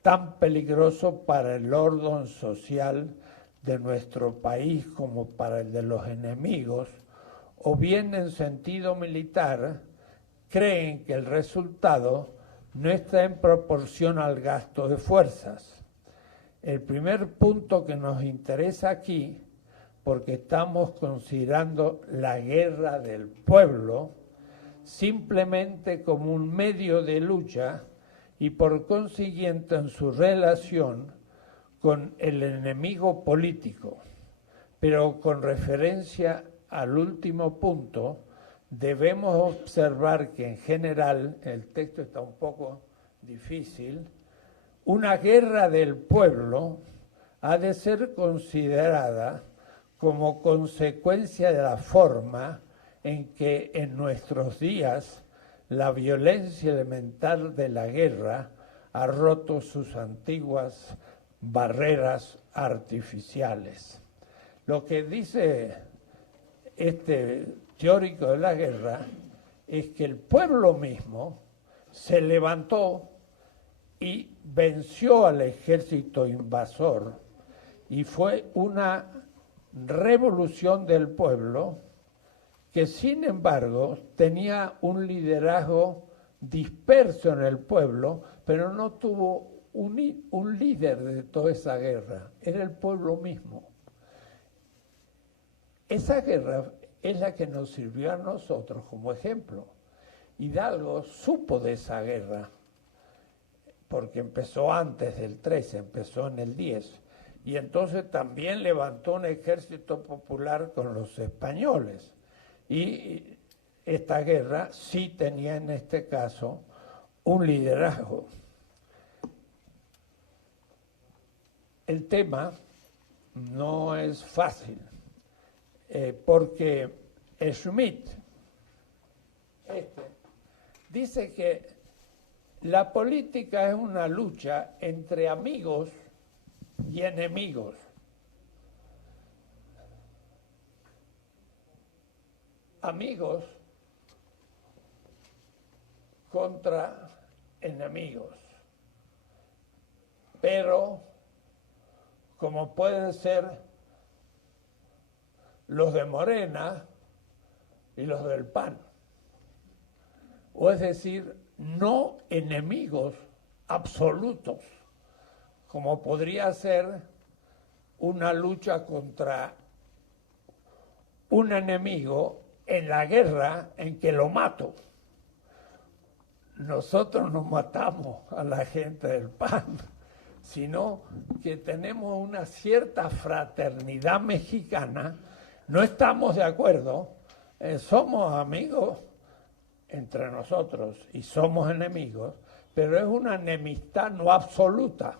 tan peligroso para el orden social de nuestro país como para el de los enemigos, o bien en sentido militar, creen que el resultado no está en proporción al gasto de fuerzas. El primer punto que nos interesa aquí, porque estamos considerando la guerra del pueblo simplemente como un medio de lucha y por consiguiente en su relación con el enemigo político. Pero con referencia al último punto, debemos observar que en general, el texto está un poco difícil, una guerra del pueblo ha de ser considerada como consecuencia de la forma en que en nuestros días la violencia elemental de la guerra ha roto sus antiguas barreras artificiales. Lo que dice este teórico de la guerra es que el pueblo mismo se levantó y venció al ejército invasor y fue una revolución del pueblo que sin embargo tenía un liderazgo disperso en el pueblo, pero no tuvo un líder de toda esa guerra, era el pueblo mismo. Esa guerra es la que nos sirvió a nosotros como ejemplo. Hidalgo supo de esa guerra, porque empezó antes del 13, empezó en el 10, y entonces también levantó un ejército popular con los españoles. Y esta guerra sí tenía en este caso un liderazgo. El tema no es fácil, porque Schmitt dice que la política es una lucha entre amigos y enemigos. Amigos contra enemigos, pero como pueden ser los de Morena y los del PAN, o es decir, no enemigos absolutos, como podría ser una lucha contra un enemigo en la guerra en que lo mato. Nosotros no matamos a la gente del PAN, sino que tenemos una cierta fraternidad mexicana, no estamos de acuerdo, somos amigos entre nosotros y somos enemigos, pero es una enemistad no absoluta.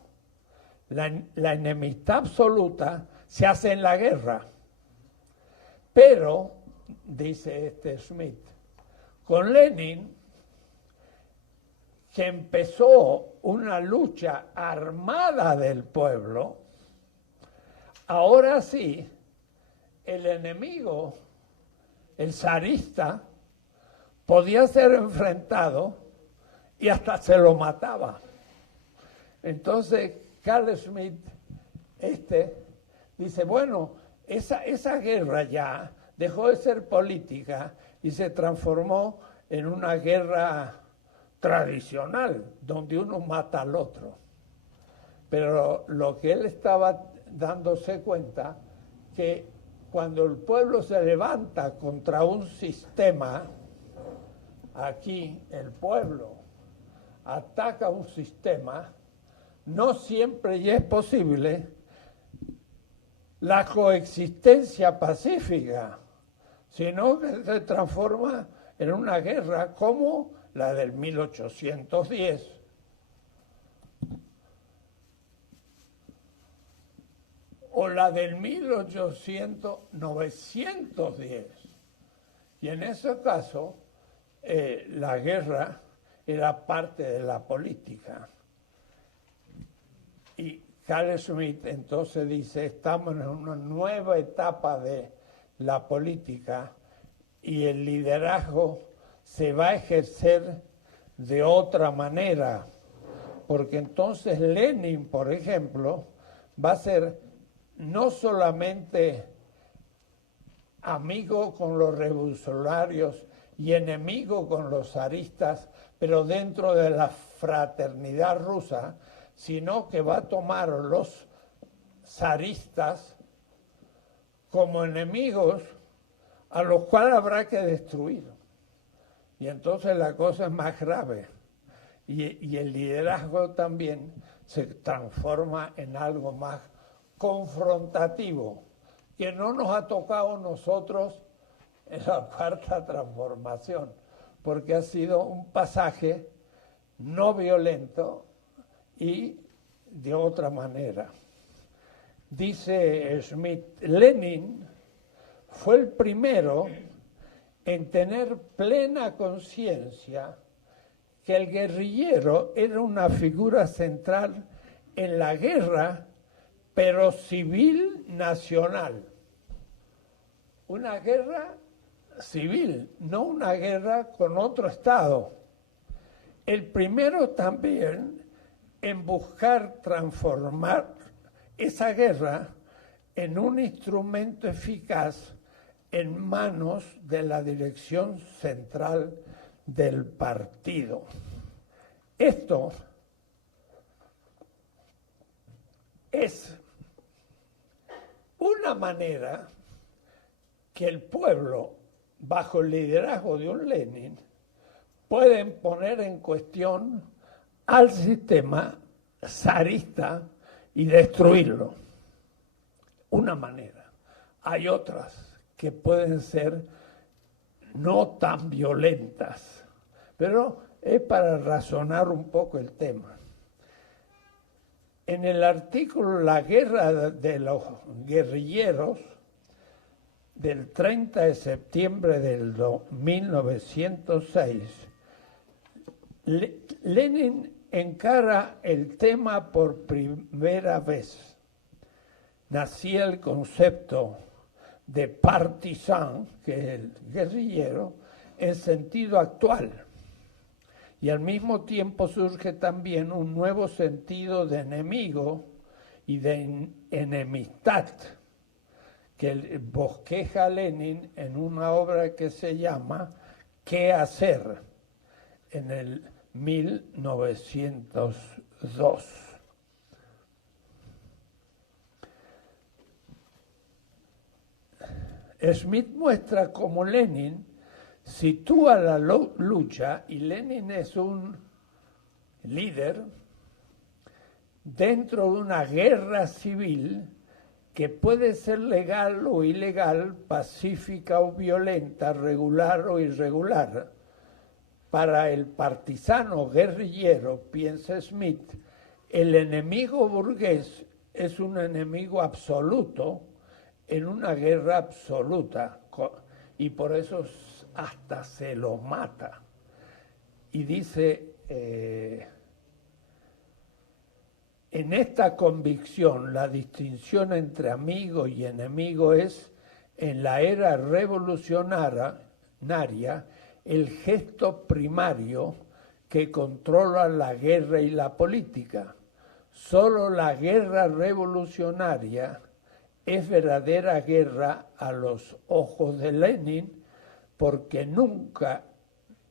La enemistad absoluta se hace en la guerra. Pero, dice Schmitt, con Lenin, que empezó una lucha armada del pueblo, ahora sí, el enemigo, el zarista, podía ser enfrentado y hasta se lo mataba. Entonces, Carl Schmitt dice, bueno, esa guerra ya dejó de ser política y se transformó en una guerra tradicional, donde uno mata al otro. Pero lo que él estaba dándose cuenta, que cuando el pueblo se levanta contra un sistema, aquí el pueblo ataca un sistema, no siempre ya es posible la coexistencia pacífica, sino que se transforma en una guerra como la del 1810. o la del 910. Y en ese caso, la guerra era parte de la política. Y Carl Schmitt entonces dice, estamos en una nueva etapa de la política y el liderazgo se va a ejercer de otra manera, porque entonces Lenin, por ejemplo, va a ser no solamente amigo con los revolucionarios y enemigo con los zaristas, pero dentro de la fraternidad rusa, sino que va a tomar a los zaristas como enemigos a los cuales habrá que destruir. Y entonces la cosa es más grave. Y el liderazgo también se transforma en algo más confrontativo, que no nos ha tocado a nosotros en la cuarta transformación, porque ha sido un pasaje no violento y de otra manera. Dice Schmitt, Lenin fue el primero en tener plena conciencia que el guerrillero era una figura central en la guerra, pero civil nacional. Una guerra civil, no una guerra con otro Estado. El primero también en buscar transformar esa guerra en un instrumento eficaz en manos de la dirección central del partido. Esto es una manera que el pueblo, bajo el liderazgo de un Lenin, pueden poner en cuestión al sistema zarista y destruirlo. Una manera. Hay otras que pueden ser no tan violentas, pero es para razonar un poco el tema. En el artículo La guerra de los guerrilleros, del 30 de septiembre del 1906, Lenin encara el tema por primera vez. Nacía el concepto de partisan, que es el guerrillero, en sentido actual. Y al mismo tiempo surge también un nuevo sentido de enemigo y de enemistad, que bosqueja Lenin en una obra que se llama ¿Qué hacer?, en el 1902. Schmitt muestra cómo Lenin sitúa la lucha, y Lenin es un líder dentro de una guerra civil que puede ser legal o ilegal, pacífica o violenta, regular o irregular. Para el partisano guerrillero, piensa Schmitt, el enemigo burgués es un enemigo absoluto en una guerra absoluta, y por eso hasta se lo mata. Y dice, en esta convicción la distinción entre amigo y enemigo es, en la era revolucionaria, el gesto primario que controla la guerra y la política. Solo la guerra revolucionaria es verdadera guerra a los ojos de Lenin, porque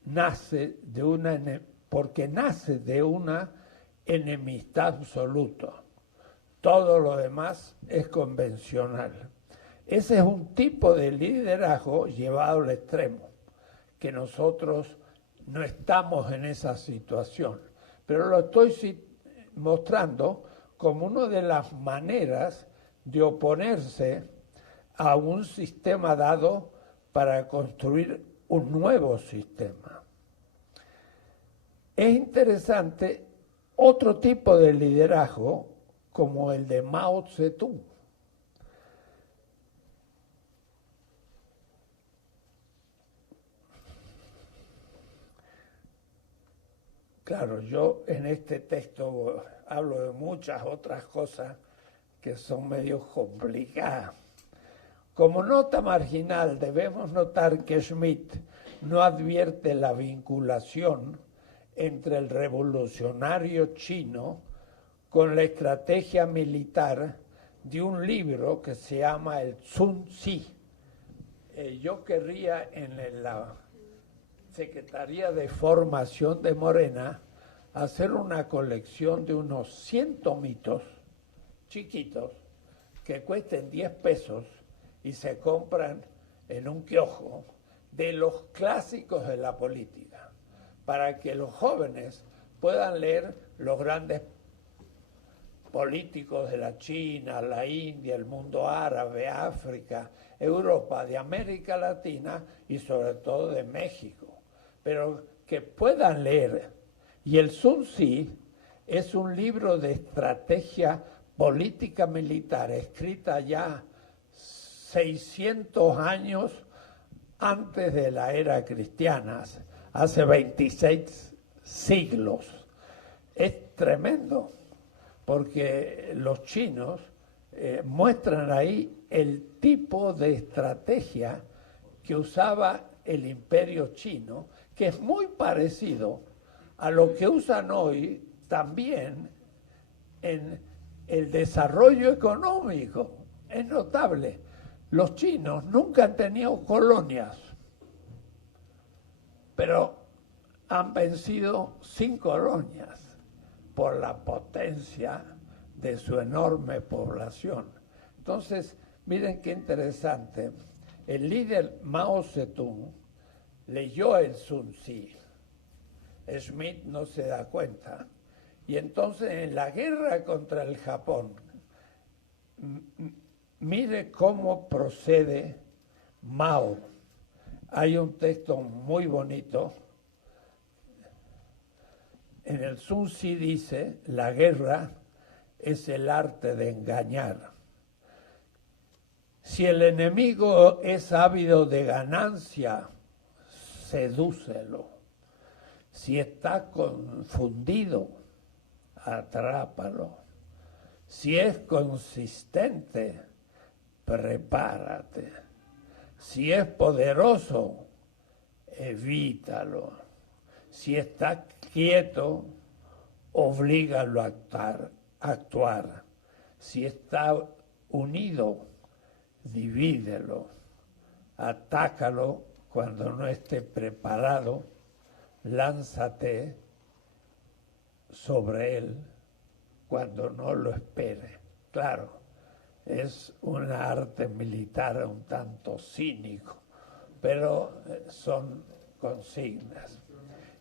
nace de una enemistad absoluta. Todo lo demás es convencional. Ese es un tipo de liderazgo llevado al extremo, que nosotros no estamos en esa situación, pero lo estoy mostrando como una de las maneras de oponerse a un sistema dado para construir un nuevo sistema. Es interesante otro tipo de liderazgo como el de Mao Zedong. Claro, yo en este texto hablo de muchas otras cosas que son medio complicadas. Como nota marginal debemos notar que Schmitt no advierte la vinculación entre el revolucionario chino con la estrategia militar de un libro que se llama el Sun Tzu. Yo querría en la Secretaría de Formación de Morena hacer una colección de unos 100 tomitos chiquitos que cuesten 10 pesos y se compran en un kiosco de los clásicos de la política, para que los jóvenes puedan leer los grandes políticos de la China, la India, el mundo árabe, África, Europa, de América Latina y sobre todo de México, pero que puedan leer. Y el Sun Tzu es un libro de estrategia política militar, escrita ya 600 años antes de la era cristiana, hace 26 siglos. Es tremendo, porque los chinos muestran ahí el tipo de estrategia que usaba el imperio chino, que es muy parecido a lo que usan hoy también en el desarrollo económico. Es notable. Los chinos nunca han tenido colonias, pero han vencido sin colonias por la potencia de su enorme población. Entonces, miren qué interesante. El líder Mao Zedong leyó el Sun Tzu. Schmitt no se da cuenta. Y entonces en la guerra contra el Japón, mire cómo procede Mao. Hay un texto muy bonito. En el Sun Tzu dice, la guerra es el arte de engañar. Si el enemigo es ávido de ganancia, sedúcelo. Si está confundido, atrápalo. Si es consistente, prepárate. Si es poderoso, evítalo. Si está quieto, oblígalo a actuar. Si está unido, divídelo. Atácalo cuando no esté preparado. Lánzate sobre él cuando no lo espere. Claro, es un arte militar un tanto cínico, pero son consignas.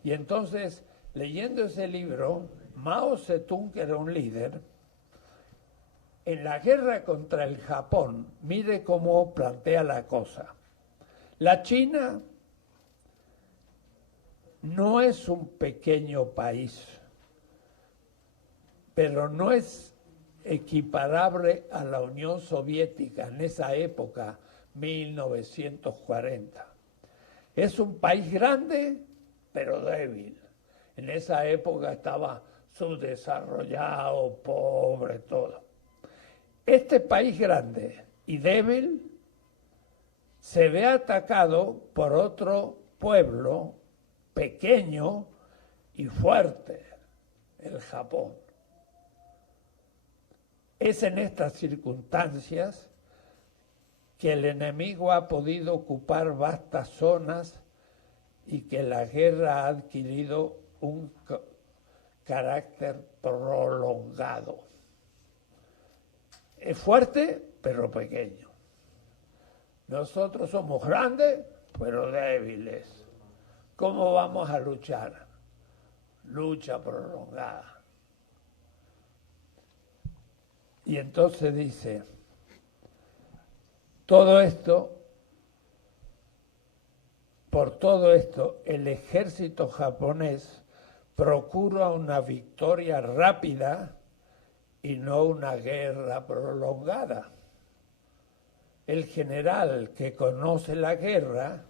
Y entonces, leyendo ese libro, Mao Zedong, que era un líder, en la guerra contra el Japón, mire cómo plantea la cosa. La China no es un pequeño país, pero no es equiparable a la Unión Soviética en esa época, 1940. Es un país grande, pero débil. En esa época estaba subdesarrollado, pobre, todo. Este país grande y débil se ve atacado por otro pueblo pequeño y fuerte, el Japón. Es en estas circunstancias que el enemigo ha podido ocupar vastas zonas y que la guerra ha adquirido un carácter prolongado. Es fuerte, pero pequeño. Nosotros somos grandes, pero débiles. ¿Cómo vamos a luchar? Lucha prolongada. Y entonces dice, por todo esto, el ejército japonés procura una victoria rápida y no una guerra prolongada. El general que conoce la guerra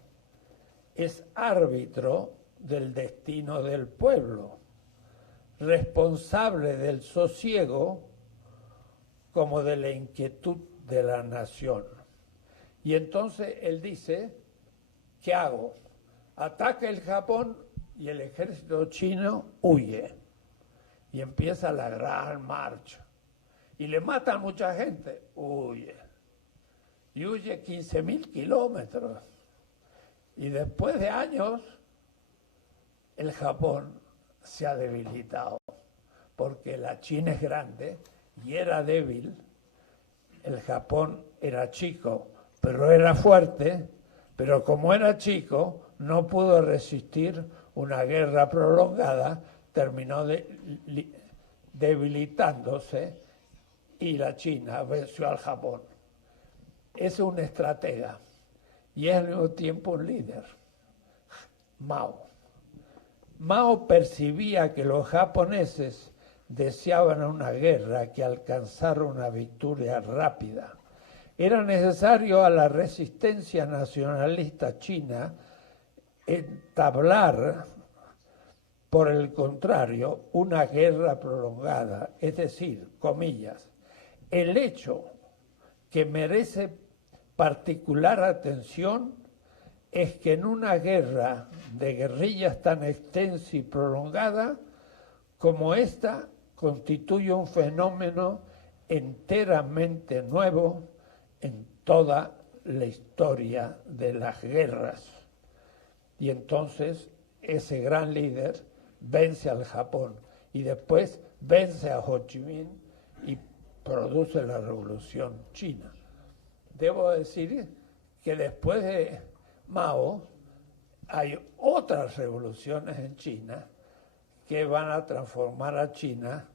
es árbitro del destino del pueblo. responsable del sosiego como de la inquietud de la nación. Y entonces él dice, ¿qué hago? Ataca el Japón y el ejército chino huye. Y empieza la gran marcha. Y le matan mucha gente, huye. Y huye 15.000 kilómetros. Y después de años, el Japón se ha debilitado, porque la China es grande y era débil, el Japón era chico, pero era fuerte, pero como era chico, no pudo resistir una guerra prolongada, terminó debilitándose y la China venció al Japón. Es un estratega y es al mismo tiempo un líder. Mao percibía que los japoneses deseaban una guerra que alcanzara una victoria rápida. Era necesario a la resistencia nacionalista china entablar, por el contrario, una guerra prolongada, es decir, comillas, el hecho que merece particular atención es que en una guerra de guerrillas tan extensa y prolongada como esta, constituye un fenómeno enteramente nuevo en toda la historia de las guerras. Y entonces ese gran líder vence al Japón y después vence a Ho Chi Minh y produce la Revolución China. Debo decir que después de Mao hay otras revoluciones en China que van a transformar a China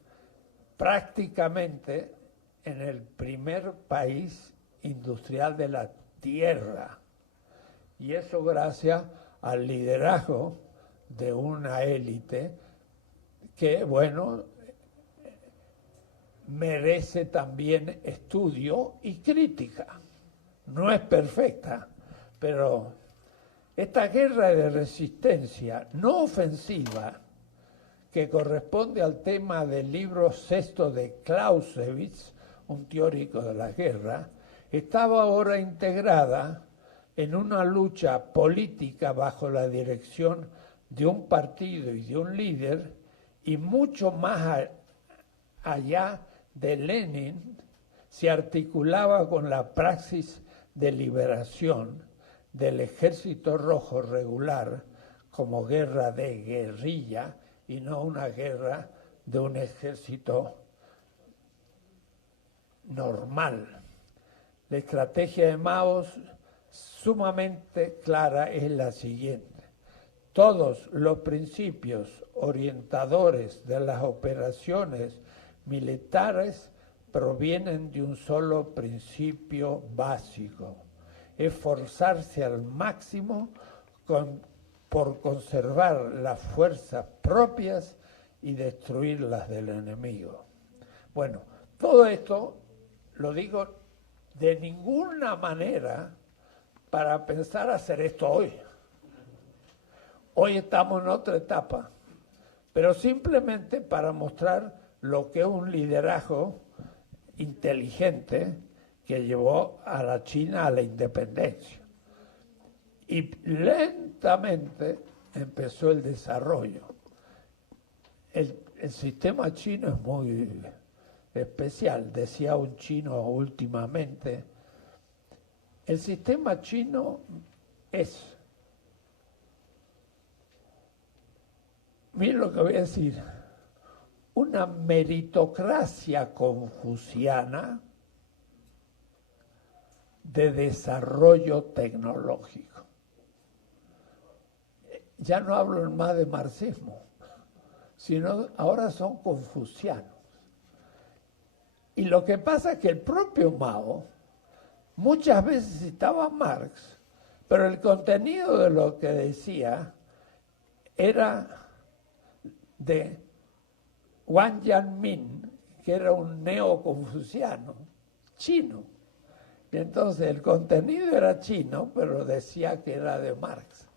prácticamente en el primer país industrial de la Tierra. Y eso gracias al liderazgo de una élite que, bueno, merece también estudio y crítica. No es perfecta, pero esta guerra de resistencia no ofensiva, que corresponde al tema del libro sexto de Clausewitz, un teórico de la guerra, estaba ahora integrada en una lucha política bajo la dirección de un partido y de un líder, y mucho más allá de Lenin, se articulaba con la praxis de liberación del Ejército Rojo regular como guerra de guerrilla y no una guerra de un ejército normal. La estrategia de Mao, sumamente clara, es la siguiente. Todos los principios orientadores de las operaciones militares provienen de un solo principio básico: esforzarse al máximo por conservar las fuerzas propias y destruir las del enemigo. Bueno, todo esto lo digo de ninguna manera para pensar hacer esto hoy. Hoy estamos en otra etapa, pero simplemente para mostrar lo que es un liderazgo inteligente que llevó a la China a la independencia. Y lentamente empezó el desarrollo. El sistema chino es muy especial, decía un chino últimamente. El sistema chino es, miren lo que voy a decir, una meritocracia confuciana de desarrollo tecnológico. Ya no hablo más de marxismo, sino ahora son confucianos. Y lo que pasa es que el propio Mao muchas veces citaba a Marx, pero el contenido de lo que decía era de Wang Yanmin, que era un neoconfuciano chino. Y entonces el contenido era chino, pero decía que era de Marx.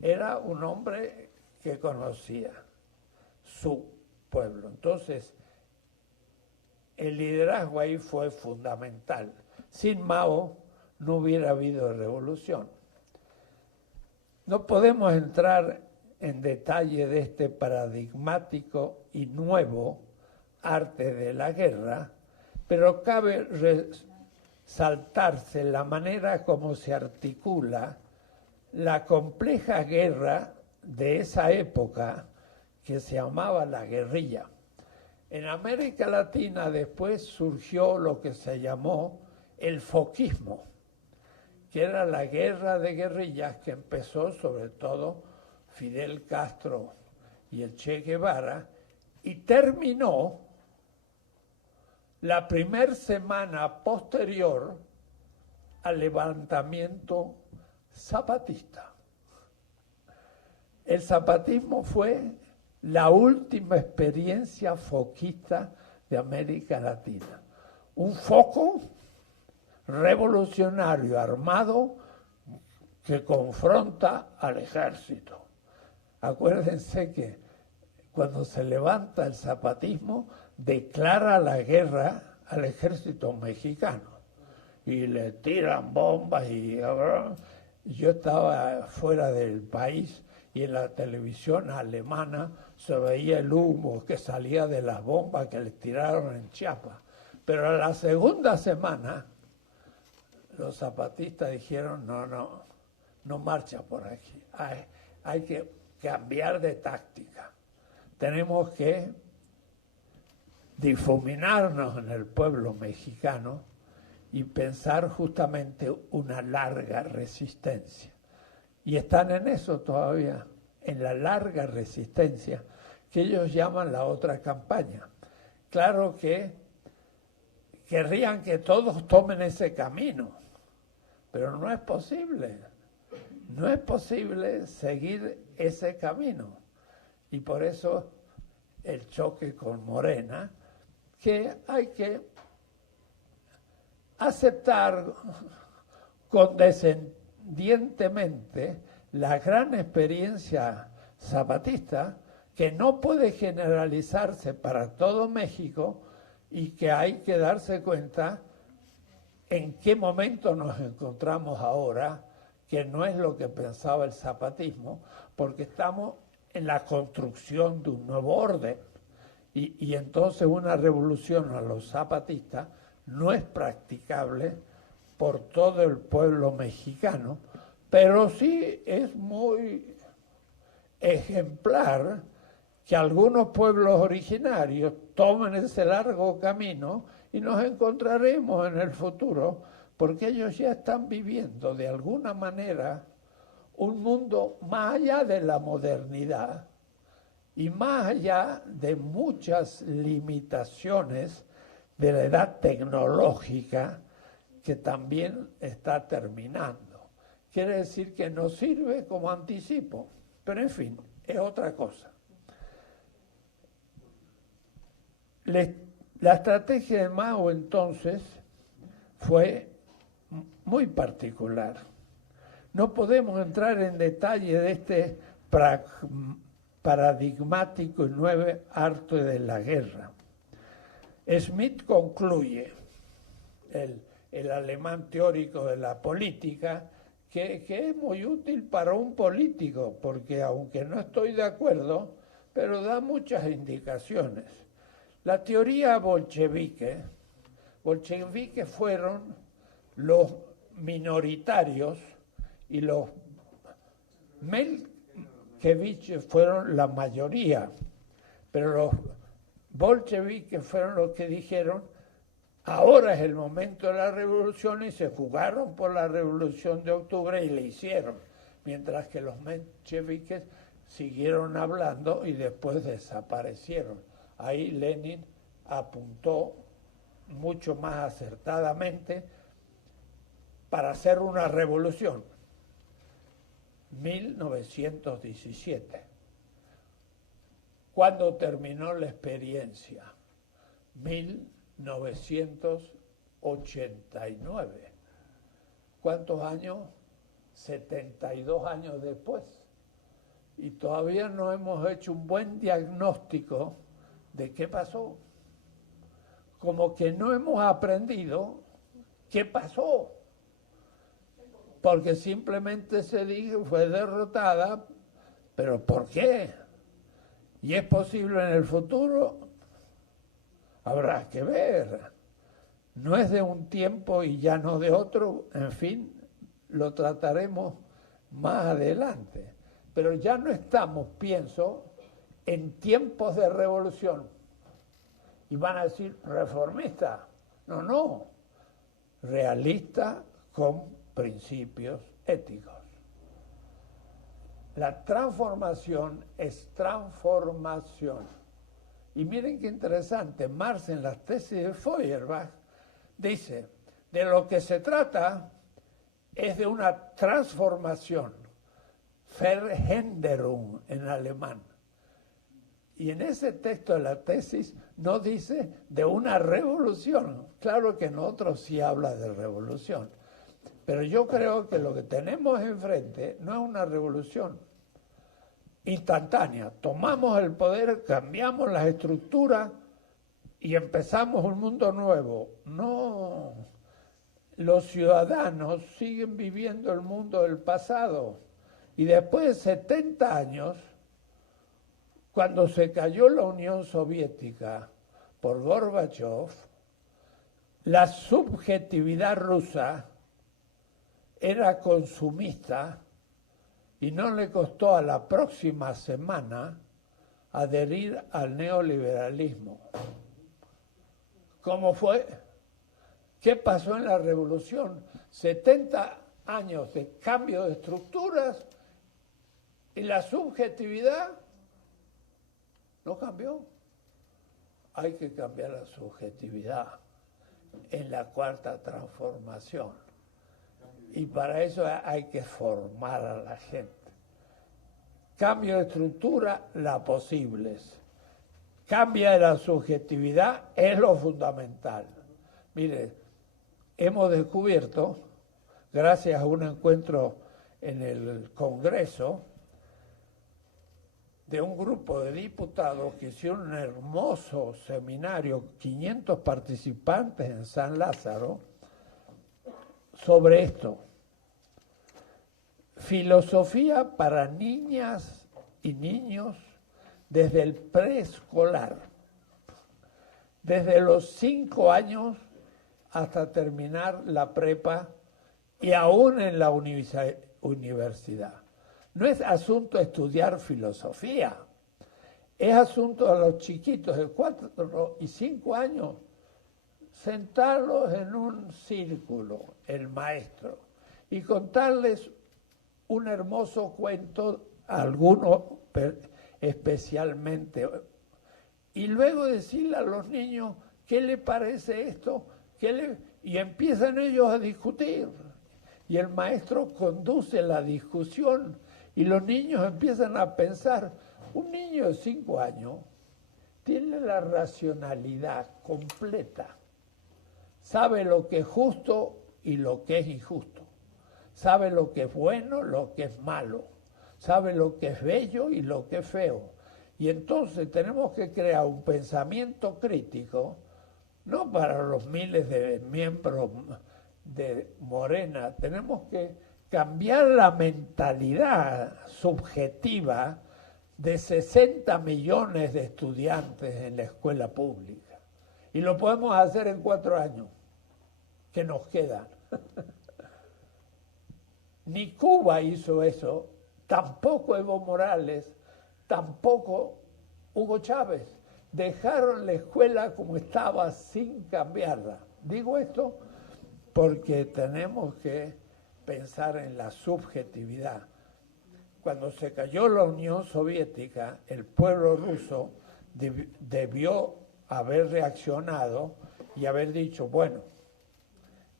Era un hombre que conocía su pueblo. Entonces, el liderazgo ahí fue fundamental. Sin Mao no hubiera habido revolución. No podemos entrar en detalle de este paradigmático y nuevo arte de la guerra, pero cabe resaltarse la manera como se articula la compleja guerra de esa época que se llamaba la guerrilla. En América Latina después surgió lo que se llamó el foquismo, que era la guerra de guerrillas que empezó sobre todo Fidel Castro y el Che Guevara y terminó la primera semana posterior al levantamiento zapatista. El zapatismo fue la última experiencia foquista de América Latina. Un foco revolucionario armado que confronta al ejército. Acuérdense que cuando se levanta el zapatismo, declara la guerra al ejército mexicano y le tiran bombas y yo estaba fuera del país y en la televisión alemana se veía el humo que salía de las bombas que les tiraron en Chiapas. Pero a la segunda semana los zapatistas dijeron no marcha por aquí, hay que cambiar de táctica, tenemos que difuminarnos en el pueblo mexicano y pensar justamente una larga resistencia. Y están en eso todavía, en la larga resistencia, que ellos llaman la otra campaña. Claro que querrían que todos tomen ese camino, pero no es posible. No es posible seguir ese camino. Y por eso el choque con Morena, que hay que aceptar condescendientemente la gran experiencia zapatista, que no puede generalizarse para todo México y que hay que darse cuenta en qué momento nos encontramos ahora, que no es lo que pensaba el zapatismo, porque estamos en la construcción de un nuevo orden. Y entonces una revolución a los zapatistas no es practicable por todo el pueblo mexicano, pero sí es muy ejemplar que algunos pueblos originarios tomen ese largo camino y nos encontraremos en el futuro, porque ellos ya están viviendo de alguna manera un mundo más allá de la modernidad y más allá de muchas limitaciones de la edad tecnológica que también está terminando. Quiere decir que nos sirve como anticipo, pero en fin, es otra cosa. La estrategia de Mao entonces fue muy particular. No podemos entrar en detalle de este paradigmático y nuevo arte de la guerra. Smith concluye, el alemán teórico de la política, que es muy útil para un político, porque aunque no estoy de acuerdo, pero da muchas indicaciones. La teoría bolchevique fueron los minoritarios y los Melkeviches fueron la mayoría, pero los bolcheviques fueron los que dijeron ahora es el momento de la revolución y se jugaron por la revolución de octubre y le hicieron, mientras que los mencheviques siguieron hablando y después desaparecieron. Ahí Lenin apuntó mucho más acertadamente para hacer una revolución. 1917. ¿Cuándo terminó la experiencia? 1989. ¿Cuántos años? 72 años después. Y todavía no hemos hecho un buen diagnóstico de qué pasó. Como que no hemos aprendido qué pasó. Porque simplemente se dijo, fue derrotada, pero ¿por qué? ¿Y es posible en el futuro? Habrá que ver. No es de un tiempo y ya no de otro, en fin, lo trataremos más adelante. Pero ya no estamos, pienso, en tiempos de revolución. Y van a decir, reformista. No, no. Realista con principios éticos. La transformación es transformación. Y miren qué interesante, Marx en las tesis de Feuerbach dice, de lo que se trata es de una transformación, Veränderung en alemán. Y en ese texto de la tesis no dice de una revolución. Claro que en otros sí habla de revolución. Pero yo creo que lo que tenemos enfrente no es una revolución instantánea. Tomamos el poder, cambiamos las estructuras y empezamos un mundo nuevo. No, los ciudadanos siguen viviendo el mundo del pasado. Y después de 70 años, cuando se cayó la Unión Soviética por Gorbachev, la subjetividad rusa era consumista y no le costó a la próxima semana adherir al neoliberalismo. ¿Cómo fue? ¿Qué pasó en la revolución? 70 años de cambio de estructuras y la subjetividad no cambió. Hay que cambiar la subjetividad en la cuarta transformación. Y para eso hay que formar a la gente. Cambio de estructura, la posibles. Cambia de la subjetividad, es lo fundamental. Mire, hemos descubierto, gracias a un encuentro en el Congreso, de un grupo de diputados que hicieron un hermoso seminario, 500 participantes en San Lázaro, sobre esto. Filosofía para niñas y niños desde el preescolar, desde los 5 años hasta terminar la prepa y aún en la universidad. No es asunto estudiar filosofía, es asunto a los chiquitos de 4 y 5 años, sentarlos en un círculo, el maestro, y contarles un hermoso cuento, algunos especialmente, y luego decirle a los niños, ¿qué le parece esto? Y empiezan ellos a discutir, y el maestro conduce la discusión, y los niños empiezan a pensar. Un niño de 5 años tiene la racionalidad completa. Sabe lo que es justo y lo que es injusto. Sabe lo que es bueno, lo que es malo. Sabe lo que es bello y lo que es feo. Y entonces tenemos que crear un pensamiento crítico, no para los miles de miembros de Morena, tenemos que cambiar la mentalidad subjetiva de 60 millones de estudiantes en la escuela pública. Y lo podemos hacer en 4 años, que nos quedan. Ni Cuba hizo eso, tampoco Evo Morales, tampoco Hugo Chávez. Dejaron la escuela como estaba sin cambiarla. Digo esto porque tenemos que pensar en la subjetividad. Cuando se cayó la Unión Soviética, el pueblo ruso debió haber reaccionado y haber dicho, bueno,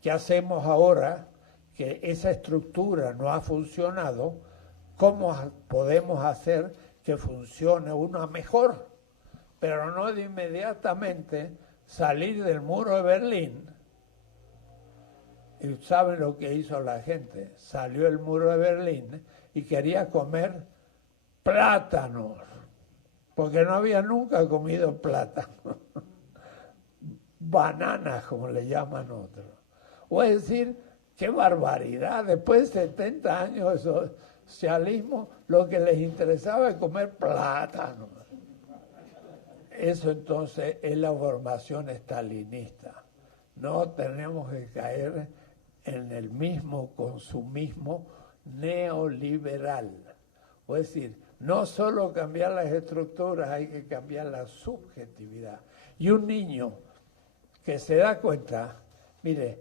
¿qué hacemos ahora que esa estructura no ha funcionado? ¿Cómo podemos hacer que funcione una mejor? Pero no de inmediatamente salir del muro de Berlín. Y saben lo que hizo la gente. Salió el muro de Berlín y quería comer plátanos. porque no había nunca comido plátano. Bananas, como le llaman otros. O es decir, qué barbaridad, después de 70 años de socialismo, lo que les interesaba es comer plátano. Eso entonces es la formación estalinista. No tenemos que caer en el mismo consumismo neoliberal. O es decir, no solo cambiar las estructuras, hay que cambiar la subjetividad. Y un niño que se da cuenta, mire,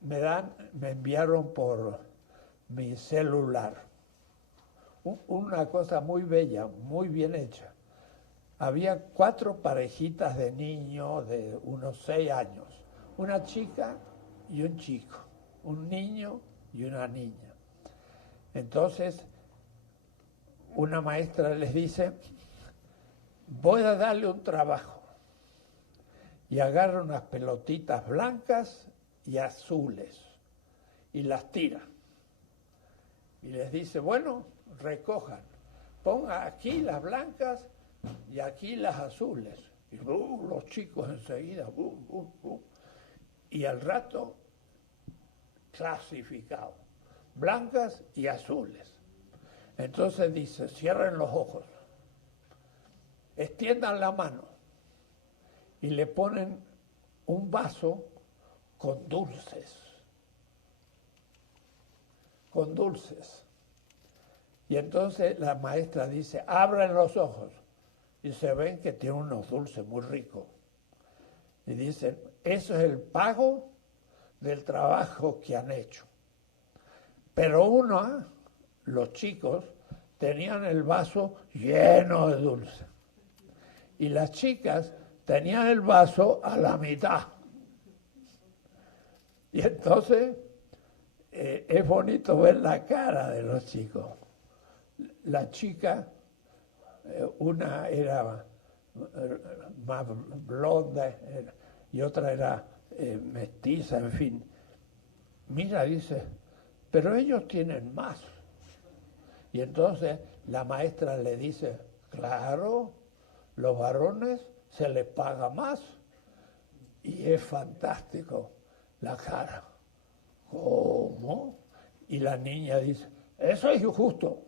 me enviaron por mi celular una cosa muy bella, muy bien hecha. Había 4 parejitas de niños de unos 6 años, una chica y un chico, un niño y una niña. Entonces, una maestra les dice, voy a darle un trabajo. Y agarra unas pelotitas blancas y azules y las tira. Y les dice, bueno, recojan, ponga aquí las blancas y aquí las azules. Y los chicos enseguida, y al rato clasificado, blancas y azules. Entonces dice, cierren los ojos, extiendan la mano y le ponen un vaso con dulces. Con dulces. Y entonces la maestra dice, abran los ojos. Y se ven que tiene unos dulces muy ricos. Y dicen, eso es el pago del trabajo que han hecho. Pero los chicos, tenían el vaso lleno de dulce. Y las chicas tenían el vaso a la mitad. Y entonces es bonito ver la cara de los chicos. La chica, una era más blonda y otra era mestiza, en fin. Mira, dice, pero ellos tienen más. Y entonces la maestra le dice, claro, los varones se les paga más. Y es fantástico la cara. ¿Cómo? Y la niña dice, eso es injusto.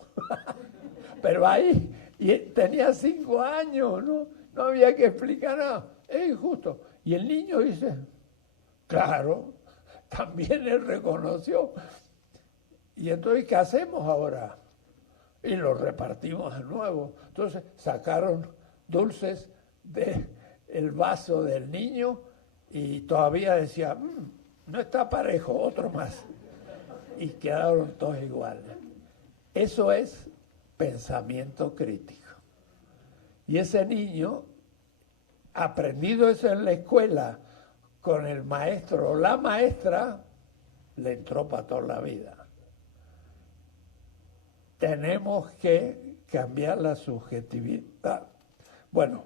Pero ahí, y tenía 5 años, no había que explicar nada. Es injusto. Y el niño dice, claro, también él reconoció. Y entonces, ¿qué hacemos ahora? Y lo repartimos de nuevo. Entonces sacaron dulces del vaso del niño y todavía decía, no está parejo, otro más. Y quedaron todos iguales. Eso es pensamiento crítico. Y ese niño, aprendido eso en la escuela, con el maestro o la maestra, le entró para toda la vida. Tenemos que cambiar la subjetividad. Bueno,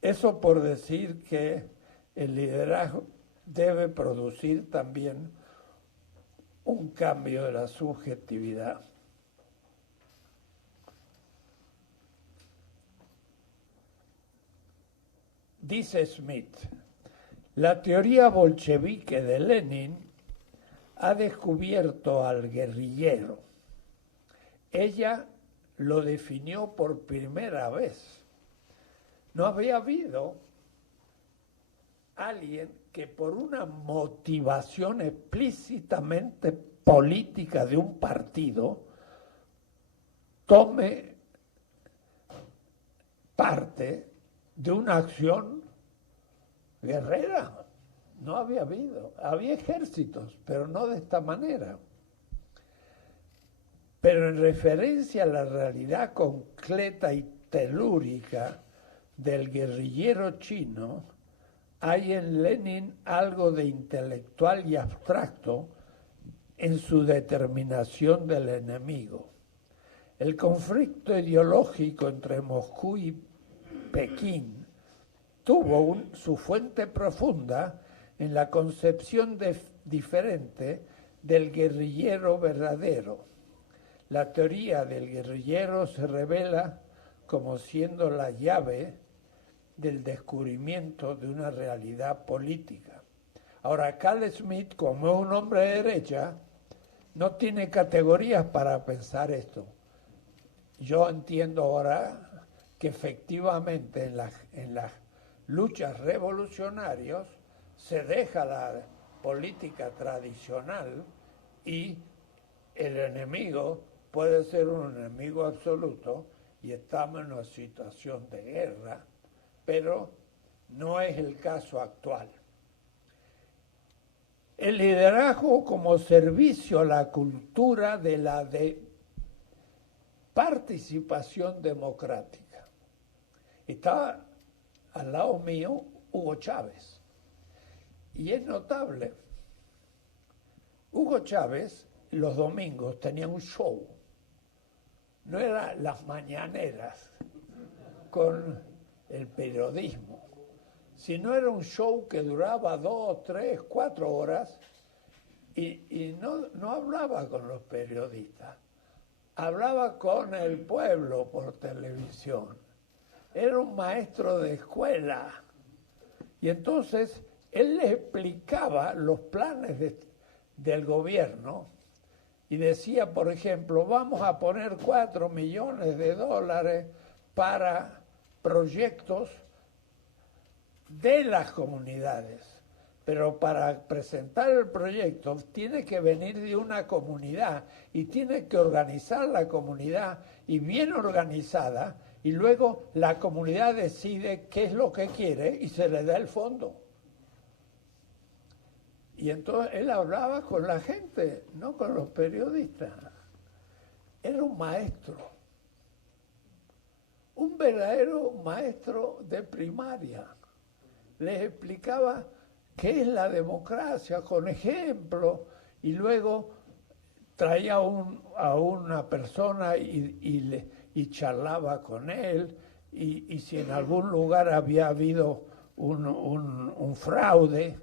eso por decir que el liderazgo debe producir también un cambio de la subjetividad. Dice Smith, la teoría bolchevique de Lenin ha descubierto al guerrillero. Ella lo definió por primera vez. No había habido alguien que por una motivación explícitamente política de un partido tome parte de una acción guerrera. No había habido. Había ejércitos, pero no de esta manera. Pero en referencia a la realidad concreta y telúrica del guerrillero chino, hay en Lenin algo de intelectual y abstracto en su determinación del enemigo. El conflicto ideológico entre Moscú y Pekín tuvo su fuente profunda en la concepción diferente del guerrillero verdadero. La teoría del guerrillero se revela como siendo la llave del descubrimiento de una realidad política. Ahora, Carl Schmitt, como es un hombre de derecha, no tiene categorías para pensar esto. Yo entiendo ahora que efectivamente en las luchas revolucionarias se deja la política tradicional y el enemigo puede ser un enemigo absoluto y estamos en una situación de guerra, pero no es el caso actual. El liderazgo como servicio a la cultura de la participación democrática. Estaba al lado mío Hugo Chávez. Y es notable. Hugo Chávez los domingos tenía un show. No eran las mañaneras con el periodismo, sino era un show que duraba 2, 3, 4 horas y no hablaba con los periodistas, hablaba con el pueblo por televisión. Era un maestro de escuela y entonces él le explicaba los planes del gobierno y decía, por ejemplo, vamos a poner 4 millones de dólares para proyectos de las comunidades, pero para presentar el proyecto tiene que venir de una comunidad y tiene que organizar la comunidad y bien organizada, y luego la comunidad decide qué es lo que quiere y se le da el fondo. Y entonces él hablaba con la gente, no con los periodistas. Era un maestro, un verdadero maestro de primaria. Les explicaba qué es la democracia con ejemplos y luego traía a una persona y charlaba con él y si en algún lugar había habido un fraude,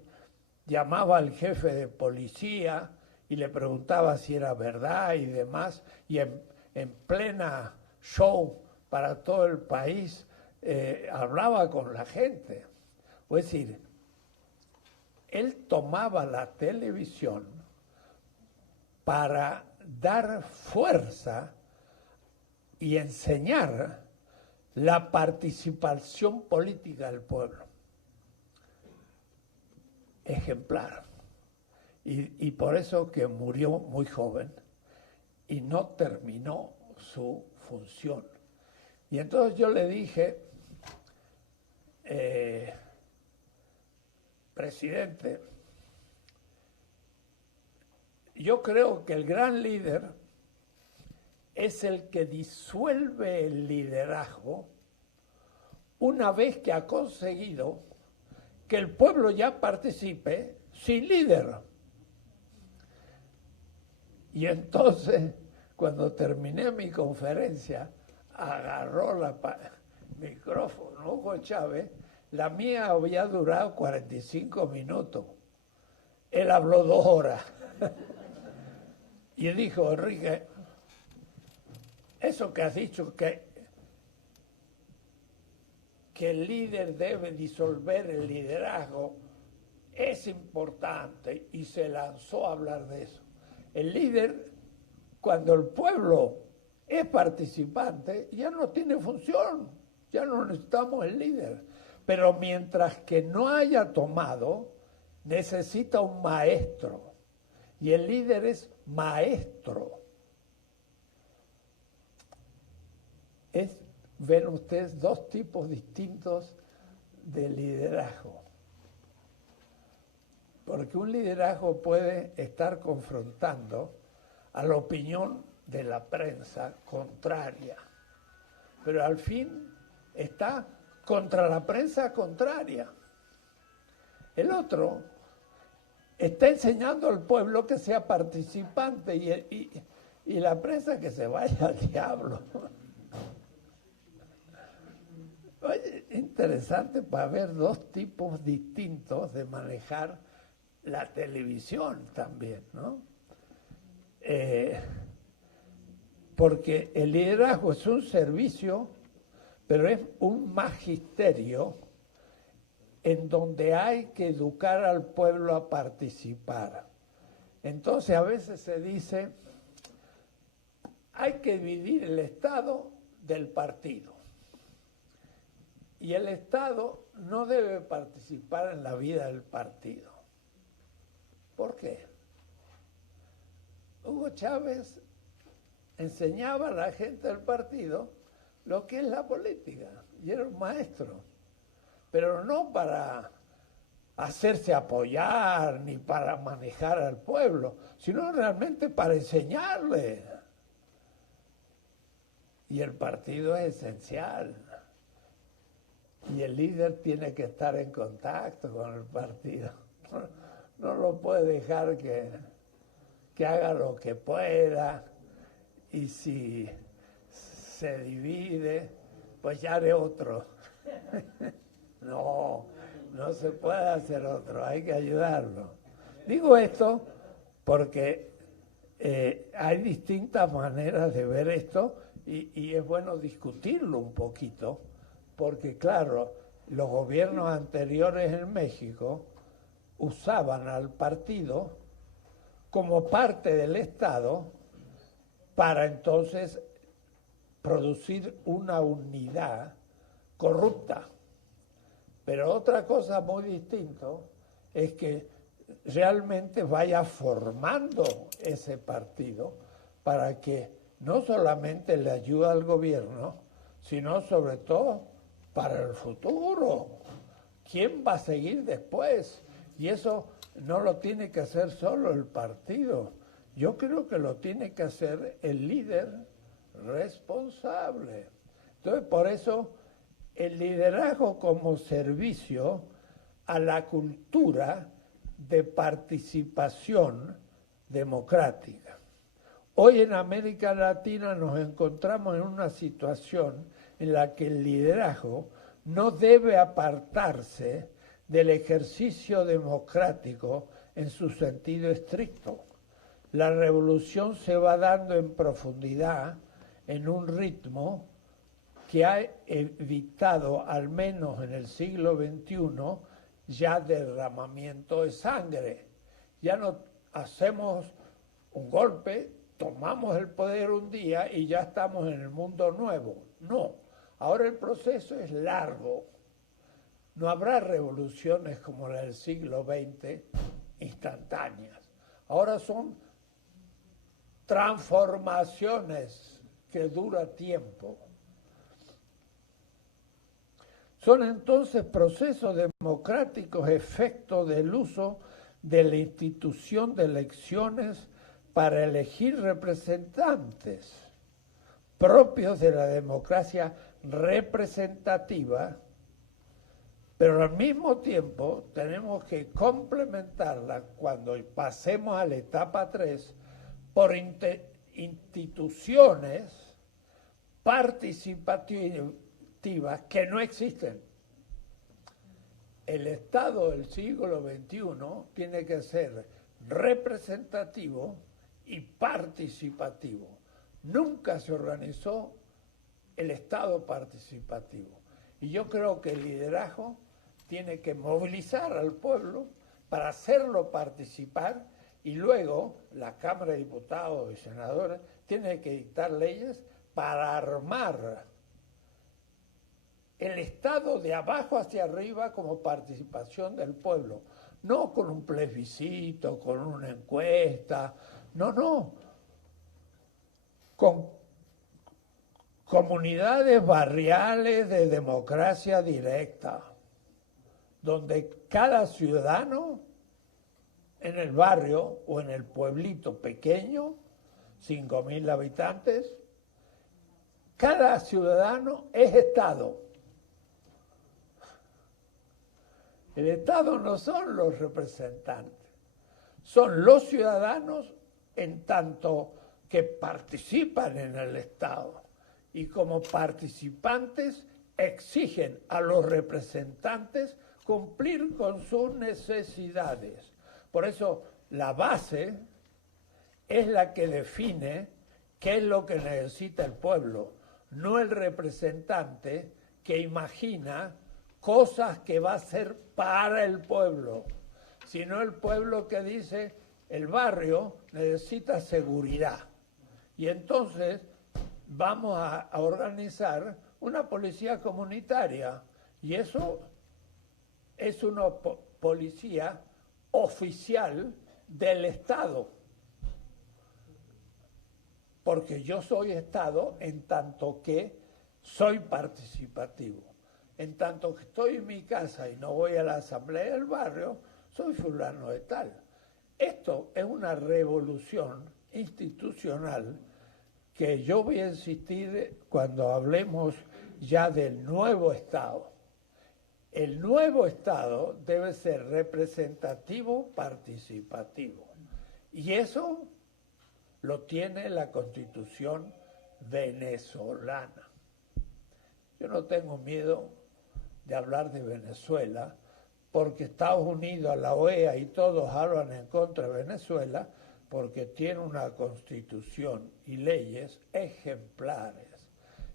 llamaba al jefe de policía y le preguntaba si era verdad y demás, y en plena show para todo el país hablaba con la gente. Es decir, él tomaba la televisión para dar fuerza y enseñar la participación política del pueblo. Ejemplar. Y por eso que murió muy joven y no terminó su función. Y entonces yo le dije, presidente, yo creo que el gran líder es el que disuelve el liderazgo una vez que ha conseguido que el pueblo ya participe sin líder. Y entonces, cuando terminé mi conferencia, agarró el micrófono Hugo Chávez. La mía había durado 45 minutos. Él habló 2 horas. Y dijo, Enrique, eso que has dicho que el líder debe disolver el liderazgo es importante, y se lanzó a hablar de eso. El líder, cuando el pueblo es participante, ya no tiene función, ya no necesitamos el líder. Pero mientras que no haya tomado, necesita un maestro, y el líder es maestro. Ven ustedes 2 tipos distintos de liderazgo. Porque un liderazgo puede estar confrontando a la opinión de la prensa contraria, pero al fin está contra la prensa contraria. El otro está enseñando al pueblo que sea participante y la prensa que se vaya al diablo. Oye, interesante para ver 2 tipos distintos de manejar la televisión también, ¿no? Porque el liderazgo es un servicio pero es un magisterio en donde hay que educar al pueblo a participar. Entonces a veces se dice, hay que dividir el Estado del partido. Y el Estado no debe participar en la vida del partido. ¿Por qué? Hugo Chávez enseñaba a la gente del partido lo que es la política, y era un maestro, pero no para hacerse apoyar ni para manejar al pueblo, sino realmente para enseñarle. Y el partido es esencial. Y el líder tiene que estar en contacto con el partido. No lo puede dejar que haga lo que pueda. Y si se divide, pues ya haré otro. No se puede hacer otro, hay que ayudarlo. Digo esto porque hay distintas maneras de ver esto y es bueno discutirlo un poquito, porque claro, los gobiernos anteriores en México usaban al partido como parte del Estado para entonces producir una unidad corrupta. Pero otra cosa muy distinta es que realmente vaya formando ese partido para que no solamente le ayude al gobierno, sino sobre todo para el futuro. ¿Quién va a seguir después? Y eso no lo tiene que hacer solo el partido. Yo creo que lo tiene que hacer el líder responsable. Entonces, por eso, el liderazgo como servicio a la cultura de participación democrática. Hoy en América Latina nos encontramos en una situación en la que el liderazgo no debe apartarse del ejercicio democrático en su sentido estricto. La revolución se va dando en profundidad, en un ritmo que ha evitado, al menos en el siglo XXI, ya derramamiento de sangre. Ya no hacemos un golpe, tomamos el poder un día y ya estamos en el mundo nuevo. No, ahora el proceso es largo. No habrá revoluciones como la del siglo XX instantáneas. Ahora son transformaciones que dura tiempo. Son entonces procesos democráticos efecto del uso de la institución de elecciones para elegir representantes propios de la democracia representativa, pero al mismo tiempo tenemos que complementarla cuando pasemos a la etapa 3 por instituciones participativas que no existen. El Estado del siglo XXI tiene que ser representativo y participativo. Nunca se organizó el Estado participativo. Y yo creo que el liderazgo tiene que movilizar al pueblo para hacerlo participar y luego la Cámara de Diputados y Senadores tiene que dictar leyes para armar el Estado de abajo hacia arriba como participación del pueblo, no con un plebiscito, con una encuesta, no, con comunidades barriales de democracia directa, donde cada ciudadano en el barrio o en el pueblito pequeño, 5.000 habitantes, cada ciudadano es Estado. El Estado no son los representantes, son los ciudadanos en tanto que participan en el Estado y como participantes exigen a los representantes cumplir con sus necesidades. Por eso la base es la que define qué es lo que necesita el pueblo, no el representante que imagina cosas que va a ser para el pueblo, sino el pueblo que dice el barrio necesita seguridad. Y entonces vamos a organizar una policía comunitaria, y eso es una policía oficial del Estado, porque yo soy Estado en tanto que soy participativo. En tanto que estoy en mi casa y no voy a la asamblea del barrio, soy fulano de tal. Esto es una revolución institucional que yo voy a insistir cuando hablemos ya del nuevo Estado. El nuevo Estado debe ser representativo, participativo. Y eso lo tiene la Constitución venezolana. Yo no tengo miedo de hablar de Venezuela, porque Estados Unidos, la OEA y todos hablan en contra de Venezuela, porque tiene una constitución y leyes ejemplares.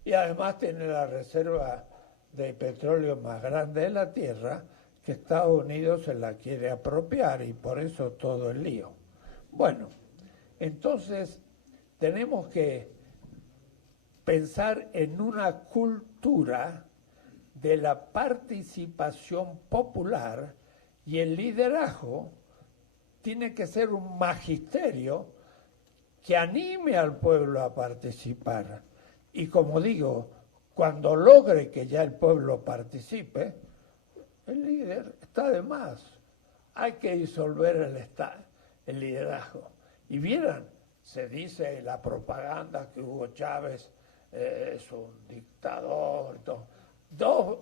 Y además tiene la reserva de petróleo más grande de la Tierra, que Estados Unidos se la quiere apropiar, y por eso todo el lío. Bueno, entonces tenemos que pensar en una cultura de la participación popular, y el liderazgo tiene que ser un magisterio que anime al pueblo a participar. Y como digo, cuando logre que ya el pueblo participe, el líder está de más. Hay que disolver el liderazgo. Y vieran, se dice en la propaganda que Hugo Chávez es un dictador. 2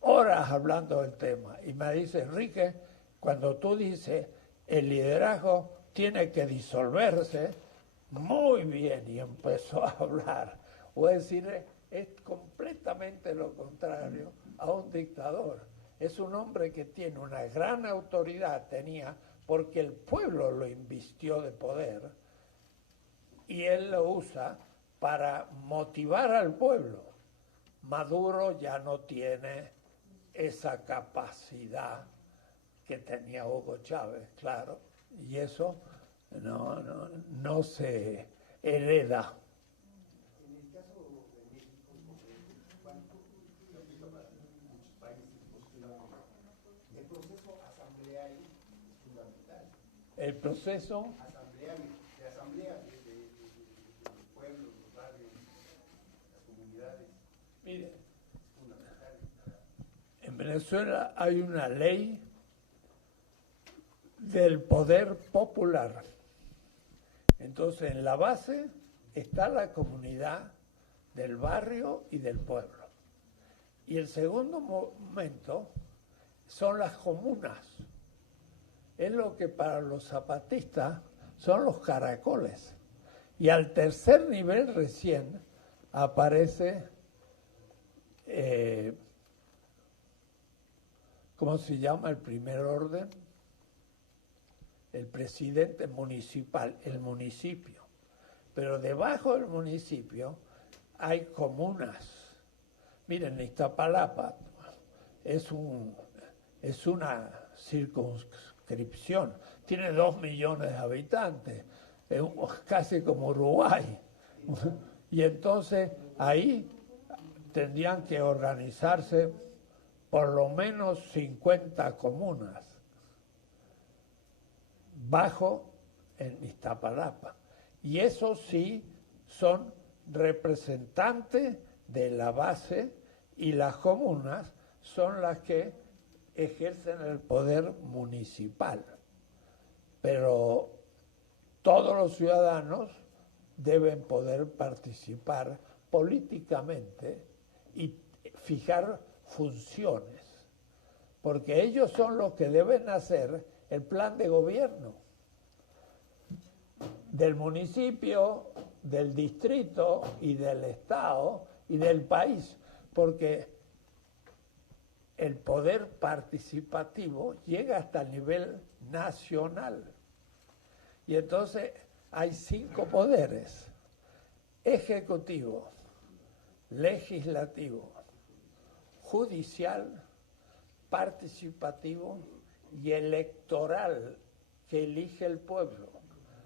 horas hablando del tema. Y me dice, Enrique, cuando tú dices el liderazgo tiene que disolverse, muy bien, y empezó a hablar. Voy a decir, es completamente lo contrario a un dictador. Es un hombre que tiene una gran autoridad, tenía, porque el pueblo lo invistió de poder, y él lo usa para motivar al pueblo. Maduro ya no tiene esa capacidad que tenía Hugo Chávez, claro, y eso no se hereda. En el caso de México, bueno, lo he visto para muchos países, el proceso asambleario es fundamental. El proceso Asambleario, de asamblea de los pueblos, los barrios, las comunidades, mire, es fundamental. en Venezuela hay una ley del poder popular. Entonces, en la base está la comunidad del barrio y del pueblo. Y el segundo momento son las comunas. Es lo que para los zapatistas son los caracoles. Y al tercer nivel recién aparece, ¿cómo se llama el primer orden? El presidente municipal, el municipio. Pero debajo del municipio hay comunas. Miren, Iztapalapa es una circunscripción. Tiene 2 millones de habitantes. Es casi como Uruguay. Y entonces ahí tendrían que organizarse por lo menos 50 comunas bajo en Iztapalapa. Y esos sí son representantes de la base, y las comunas son las que ejercen el poder municipal. Pero todos los ciudadanos deben poder participar políticamente y fijar funciones, porque ellos son los que deben hacer el plan de gobierno del municipio, del distrito y del estado y del país, porque el poder participativo llega hasta el nivel nacional. Y entonces hay 5 poderes: ejecutivo, legislativo, judicial, participativo y electoral que elige el pueblo.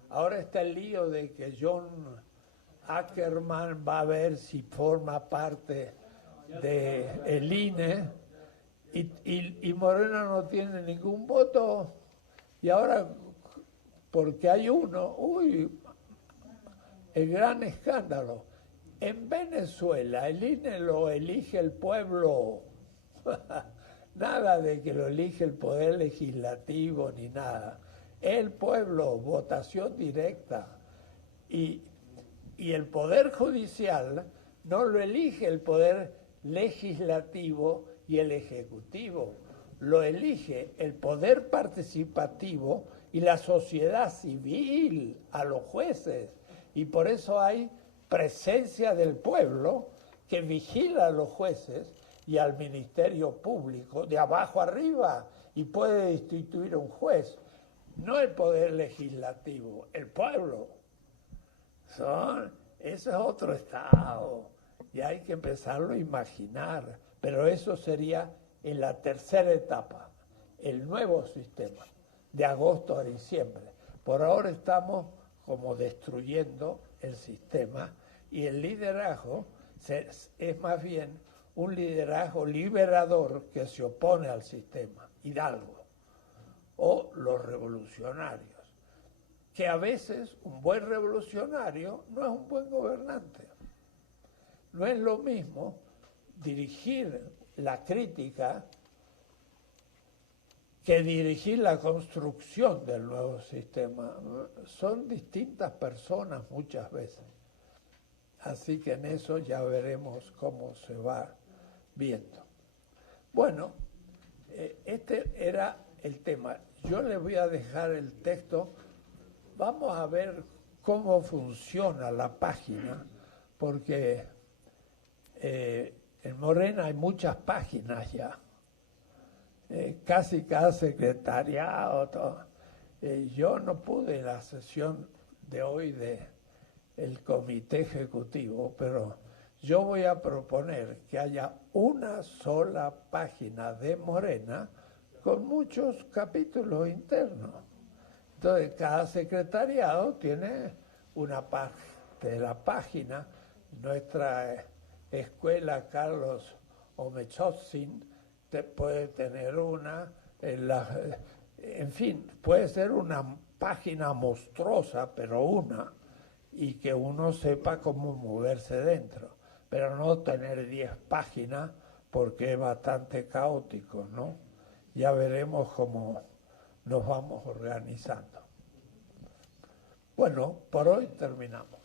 Ahora está el lío de que John Ackerman va a ver si forma parte del INE y Morena no tiene ningún voto. Y ahora, porque hay uno, el gran escándalo. En Venezuela el INE lo elige el pueblo. Nada de que lo elige el poder legislativo ni nada. El pueblo, votación directa. Y el poder judicial no lo elige el poder legislativo y el ejecutivo. Lo elige el poder participativo y la sociedad civil a los jueces. Y por eso hay presencia del pueblo que vigila a los jueces y al Ministerio Público de abajo arriba y puede destituir a un juez. No el poder legislativo, el pueblo. Eso es otro estado y hay que empezarlo a imaginar. Pero eso sería en la tercera etapa, el nuevo sistema, de agosto a diciembre. Por ahora estamos como destruyendo el sistema y el liderazgo es más bien un liderazgo liberador que se opone al sistema, Hidalgo, o los revolucionarios, que a veces un buen revolucionario no es un buen gobernante. No es lo mismo dirigir la crítica que dirigir la construcción del nuevo sistema. Son distintas personas muchas veces. Así que en eso ya veremos cómo se va viendo. Bueno, este era el tema. Yo les voy a dejar el texto. Vamos a ver cómo funciona la página, porque en Morena hay muchas páginas ya. Casi cada secretariado, todo. Yo no pude en la sesión de hoy del comité ejecutivo, pero yo voy a proponer que haya una sola página de Morena con muchos capítulos internos. Entonces, cada secretariado tiene una parte de la página. Nuestra escuela Carlos Omechotzin puede tener una, en fin, puede ser una página monstruosa, pero una, y que uno sepa cómo moverse dentro, pero no tener 10 páginas porque es bastante caótico, ¿no? Ya veremos cómo nos vamos organizando. Bueno, por hoy terminamos.